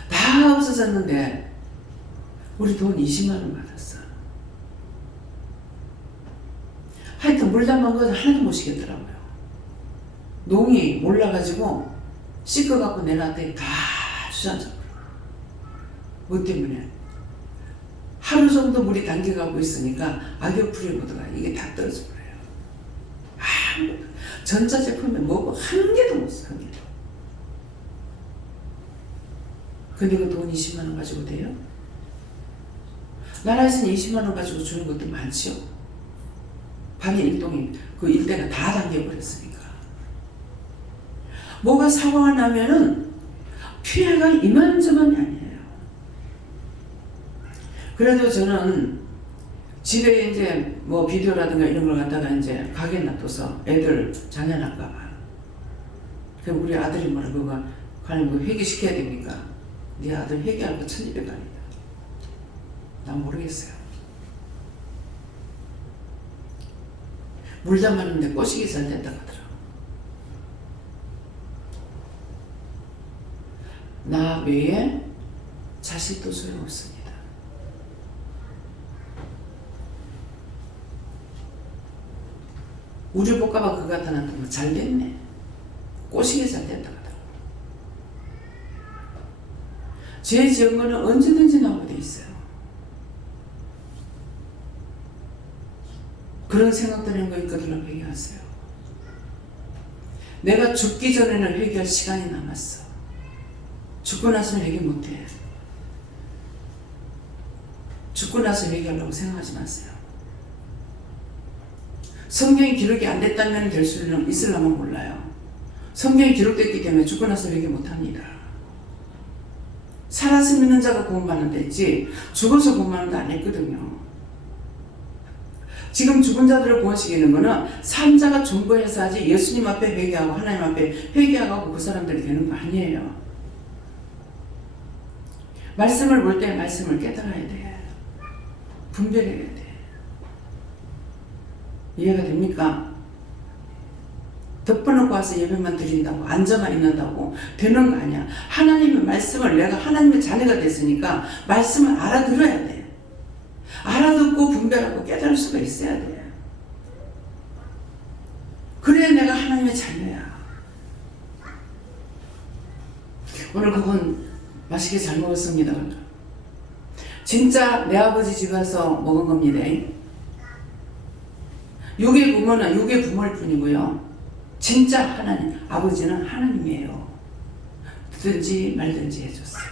다 없어졌는데 우리 돈 20만 원 받았어. 하여튼 물 담은 거 하나도 못 시겠더라고요. 농이 몰라가지고 씻어갖고 내놨더니 다 주저앉아. 뭐 때문에? 하루 정도 물이 당겨가고 있으니까 악역풀이 보다가 이게 다 떨어져 버려요. 아무것도. 전자제품에 뭐고 한 개도 못 써, 한 개도. 근데 그 돈 20만 원 가지고 돼요? 나라에서는 20만 원 가지고 주는 것도 많지요. 반야 일동이 그 일대가 다 당겨버렸으니까. 뭐가 사고가 나면은 피해가 이만저만이 아니에요. 그래도 저는 집에 이제 뭐 비디오라든가 이런 걸 갖다가 이제 가게에 놔둬서 애들 장난할까봐. 그럼 우리 아들이 뭐라 그거 가는 거 회개시켜야 되니까 네 아들 회개할 거 1200원이다. 난 모르겠어요. 물 담았는데 꼬시기 잘 된다 하더라고. 나 외에 자식도 소용없습니다. 우리 복가가 그거 갖다 놨더니 잘 됐네. 꼬시기 잘 된다 하더라고. 죄 지은 거는 언제든지 나오게 돼 있어요. 그런 생각 드는 거 있거든요. 회개하세요. 내가 죽기 전에는 회개할 시간이 남았어. 죽고 나서는 회개 못해. 죽고 나서 회개하려고 생각하지 마세요. 성경이 기록이 안 됐다면 될 수는 있을라면 몰라요. 성경이 기록됐기 때문에 죽고 나서 회개 못합니다. 살아서 믿는 자가 구원받는 데지 죽어서 구원받는 데 안 했거든요. 지금 죽은 자들을 구원시키는 거는 산자가 존버해서 하지 예수님 앞에 회개하고 하나님 앞에 회개하고 그 사람들이 되는 거 아니에요. 말씀을 볼 때 말씀을 깨달아야 돼. 분별해야 돼. 이해가 됩니까? 덮어놓고 와서 예배만 드린다고 앉아만 있는다고 되는 거 아니야. 하나님의 말씀을 내가 하나님의 자녀가 됐으니까 말씀을 알아들어야 돼. 알아듣고 분별하고 깨달을 수가 있어야 돼. 그래야 내가 하나님의 자녀야. 오늘 그건 맛있게 잘 먹었습니다. 진짜 내 아버지 집에서 먹은 겁니다. 육의 부모는 육의 부모일 뿐이고요. 진짜 하나님, 아버지는 하나님이에요. 듣든지 말든지 해줬어요.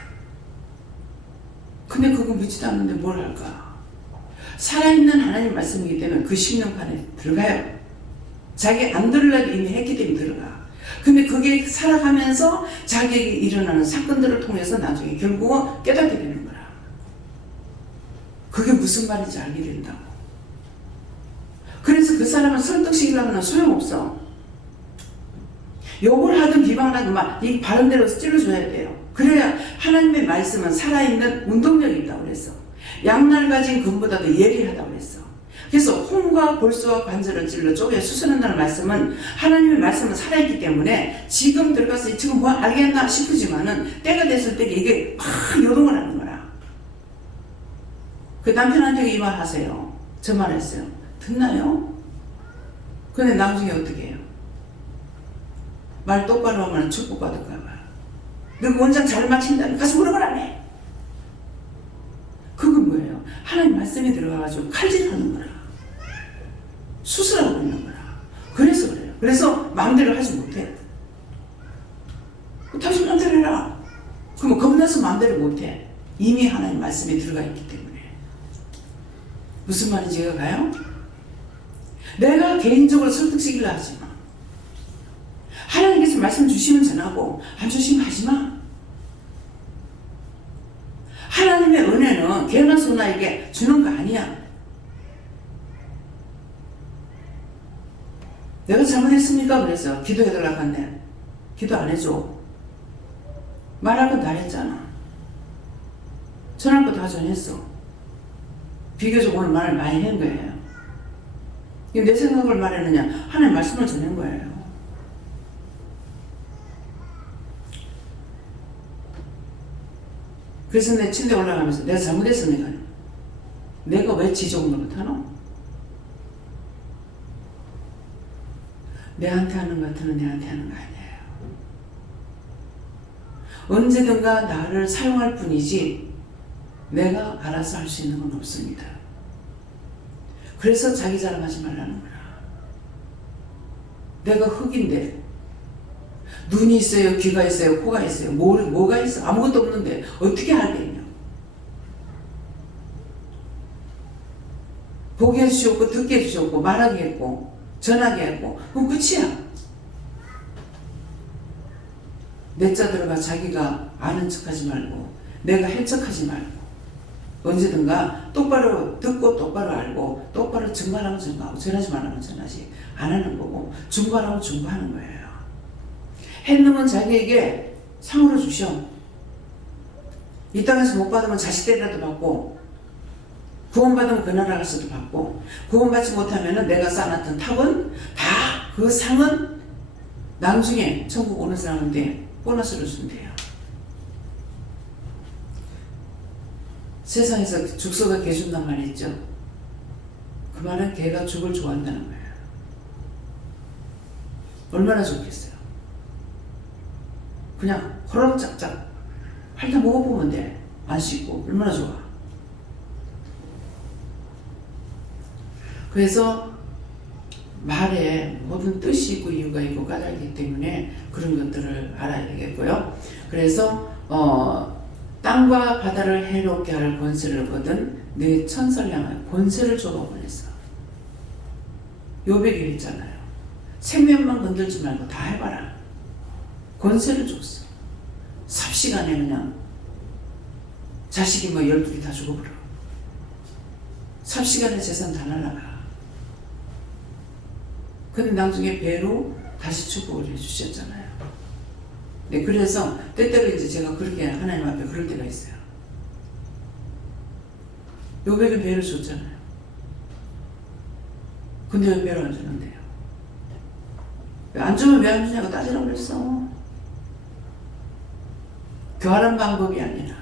근데 그거 묻지도 않는데 뭘 할까? 살아있는 하나님 말씀이기 때문에 그 심령판에 들어가요. 자기 안 들으려도 이미 했기 때문에 들어가. 근데 그게 살아가면서 자기에게 일어나는 사건들을 통해서 나중에 결국은 깨닫게 되는 거야. 그게 무슨 말인지 알게 된다고. 그래서 그 사람을 설득시키려고 하면 소용없어. 욕을 하든 비방을 하든 막 이 바른 대로 찔러줘야 돼요. 그래야 하나님의 말씀은 살아있는 운동력이 있다고 그랬어. 양날 가진 금보다도 예리하다고 그랬어. 그래서 홍과 골수와 관절을 찔러 쪼개 수술한다는 말씀은 하나님의 말씀은 살아있기 때문에 지금 들어가서 지금 뭐 알겠나 싶으지만은 때가 됐을 때 이게 막 요동을 하는 거라. 그 남편한테 이 말 하세요. 저 말 했어요. 듣나요? 근데 나중에 어떻게 해요? 말 똑바로 하면 축복받을까봐. 너 원장 잘 맞힌다니 가서 물어보라네. 그건 뭐예요? 하나님 말씀이 들어가가지고 칼질하는 거라. 수술하고 있는 거라. 그래서 그래요. 그래서 마음대로 하지 못해. 당신 마음대로 해라. 그러면 겁나서 마음대로 못해. 이미 하나님 말씀이 들어가 있기 때문에. 무슨 말인지 이해가 가요? 내가 개인적으로 설득시키려 하지 마. 하나님께서 말씀 주시면 전하고 안 주시면 하지 마. 하나님의 은혜는 개나 소나에게 주는 거 아니야. 내가 잘못했습니까? 그래서 기도해달라고 한대. 기도 안 해줘. 말할 건 다 했잖아. 전할 거 다 전했어. 비교적 오늘 말을 많이 한 거예요. 내 생각을 말했느냐? 하나님 말씀을 전한 거예요. 그래서 내 침대 올라가면서 내가 잘못했습니까? 내가 왜 지적을 못하노? 내한테 하는 것 같으면 내한테 하는 거 아니에요. 언제든가 나를 사용할 뿐이지 내가 알아서 할 수 있는 건 없습니다. 그래서 자기 자랑하지 말라는 거야. 내가 흙인데 눈이 있어요, 귀가 있어요, 코가 있어요. 뭐가 있어? 아무것도 없는데 어떻게 알겠냐? 보게 해주셨고, 듣게 해주셨고, 말하게 했고, 전하게 했고, 그럼 끝이야. 내자 들어가 자기가 아는 척하지 말고, 내가 해석하지 말고, 언제든가 똑바로 듣고 똑바로 알고, 똑바로 증거하면 증거하고, 전하지 말라면 전하지 안 하는 거고, 중과하면 중과하는 거예요. 했는면 자기에게 상으로 주셔. 이 땅에서 못 받으면 자식들이라도 받고, 구원받으면 그 나라 가서도 받고, 구원받지 못하면 내가 쌓아놨던 탑은 다 그 상은 나중에 천국 오는 사람한테 보너스를 준대요. 세상에서 죽서가 개 준단 말이 있죠. 그 말은 개가 죽을 좋아한다는 거예요. 얼마나 좋겠어요. 그냥 호로록짝짝 핥아 먹어보면 돼. 안 씻고 얼마나 좋아. 그래서 말에 모든 뜻이 있고 이유가 있고 까닭이기 때문에 그런 것들을 알아야 되겠고요. 그래서 땅과 바다를 해롭게 할 권세를 거둔 네 천사를 향하여 권세를 줘봐 보냈어. 요백이 했잖아요. 생명만 건들지 말고 다 해봐라. 권세를 줬어. 삽시간에 그냥 자식이 뭐 12이 다 죽어버려. 삽시간에 재산 다 날라가. 근데 나중에 배로 다시 축복을 해주셨잖아요. 네, 그래서 때때로 이제 제가 그렇게 하나님 앞에 그럴 때가 있어요. 요백은 배를 줬잖아요. 근데 왜 배를 안 주는데요? 안 주면 왜 안 주냐고 따지라고 그랬어. 교활한 방법이 아니라.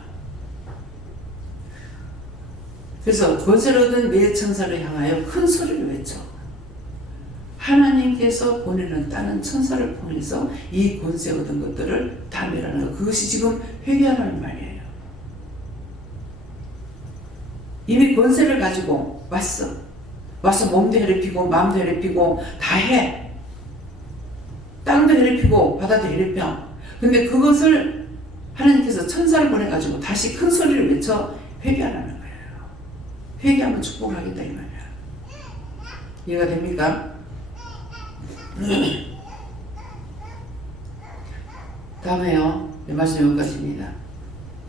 그래서 권세를 얻은 네 천사를 향하여 큰 소리를 외쳐. 하나님께서 보내는 다른 천사를 통해서 이 권세 얻은 것들을 다 멸하는 것. 그것이 지금 회개하라는 말이에요. 이미 권세를 가지고 왔어. 와서 몸도 해롭히고 마음도 해롭히고 다 해. 땅도 해롭히고 바다도 해롭혀. 근데 그것을 하나님께서 천사를 보내가지고 다시 큰 소리를 외쳐 회개하라는 거예요. 회개하면 축복하겠다 이 말이야. 이해가 됩니까? 다음에요. 말씀 여기까지입니다.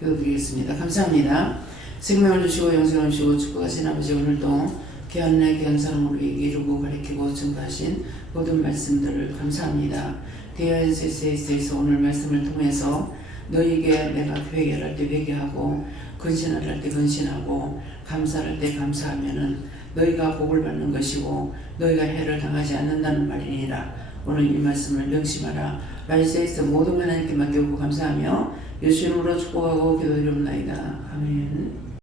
기도드리겠습니다. 감사합니다. 생명을 주시고 영생을 주시고 축복하신 아버지, 오늘도 귀한 날 귀한 사람으로 이루고 가르치고 증거하신 모든 말씀들을 감사합니다. DSS에서 오늘 말씀을 통해서 너에게 내가 회개할 때 회개하고 근신할 때 근신하고 감사할 때 감사하면은 너희가 복을 받는 것이고 너희가 해를 당하지 않는다는 말이니라. 오늘 이 말씀을 명심하라. 말세에서 모든 하나님께 맡기고 감사하며 예수 이름으로 축복하고 기도드리옵나이다. 아멘.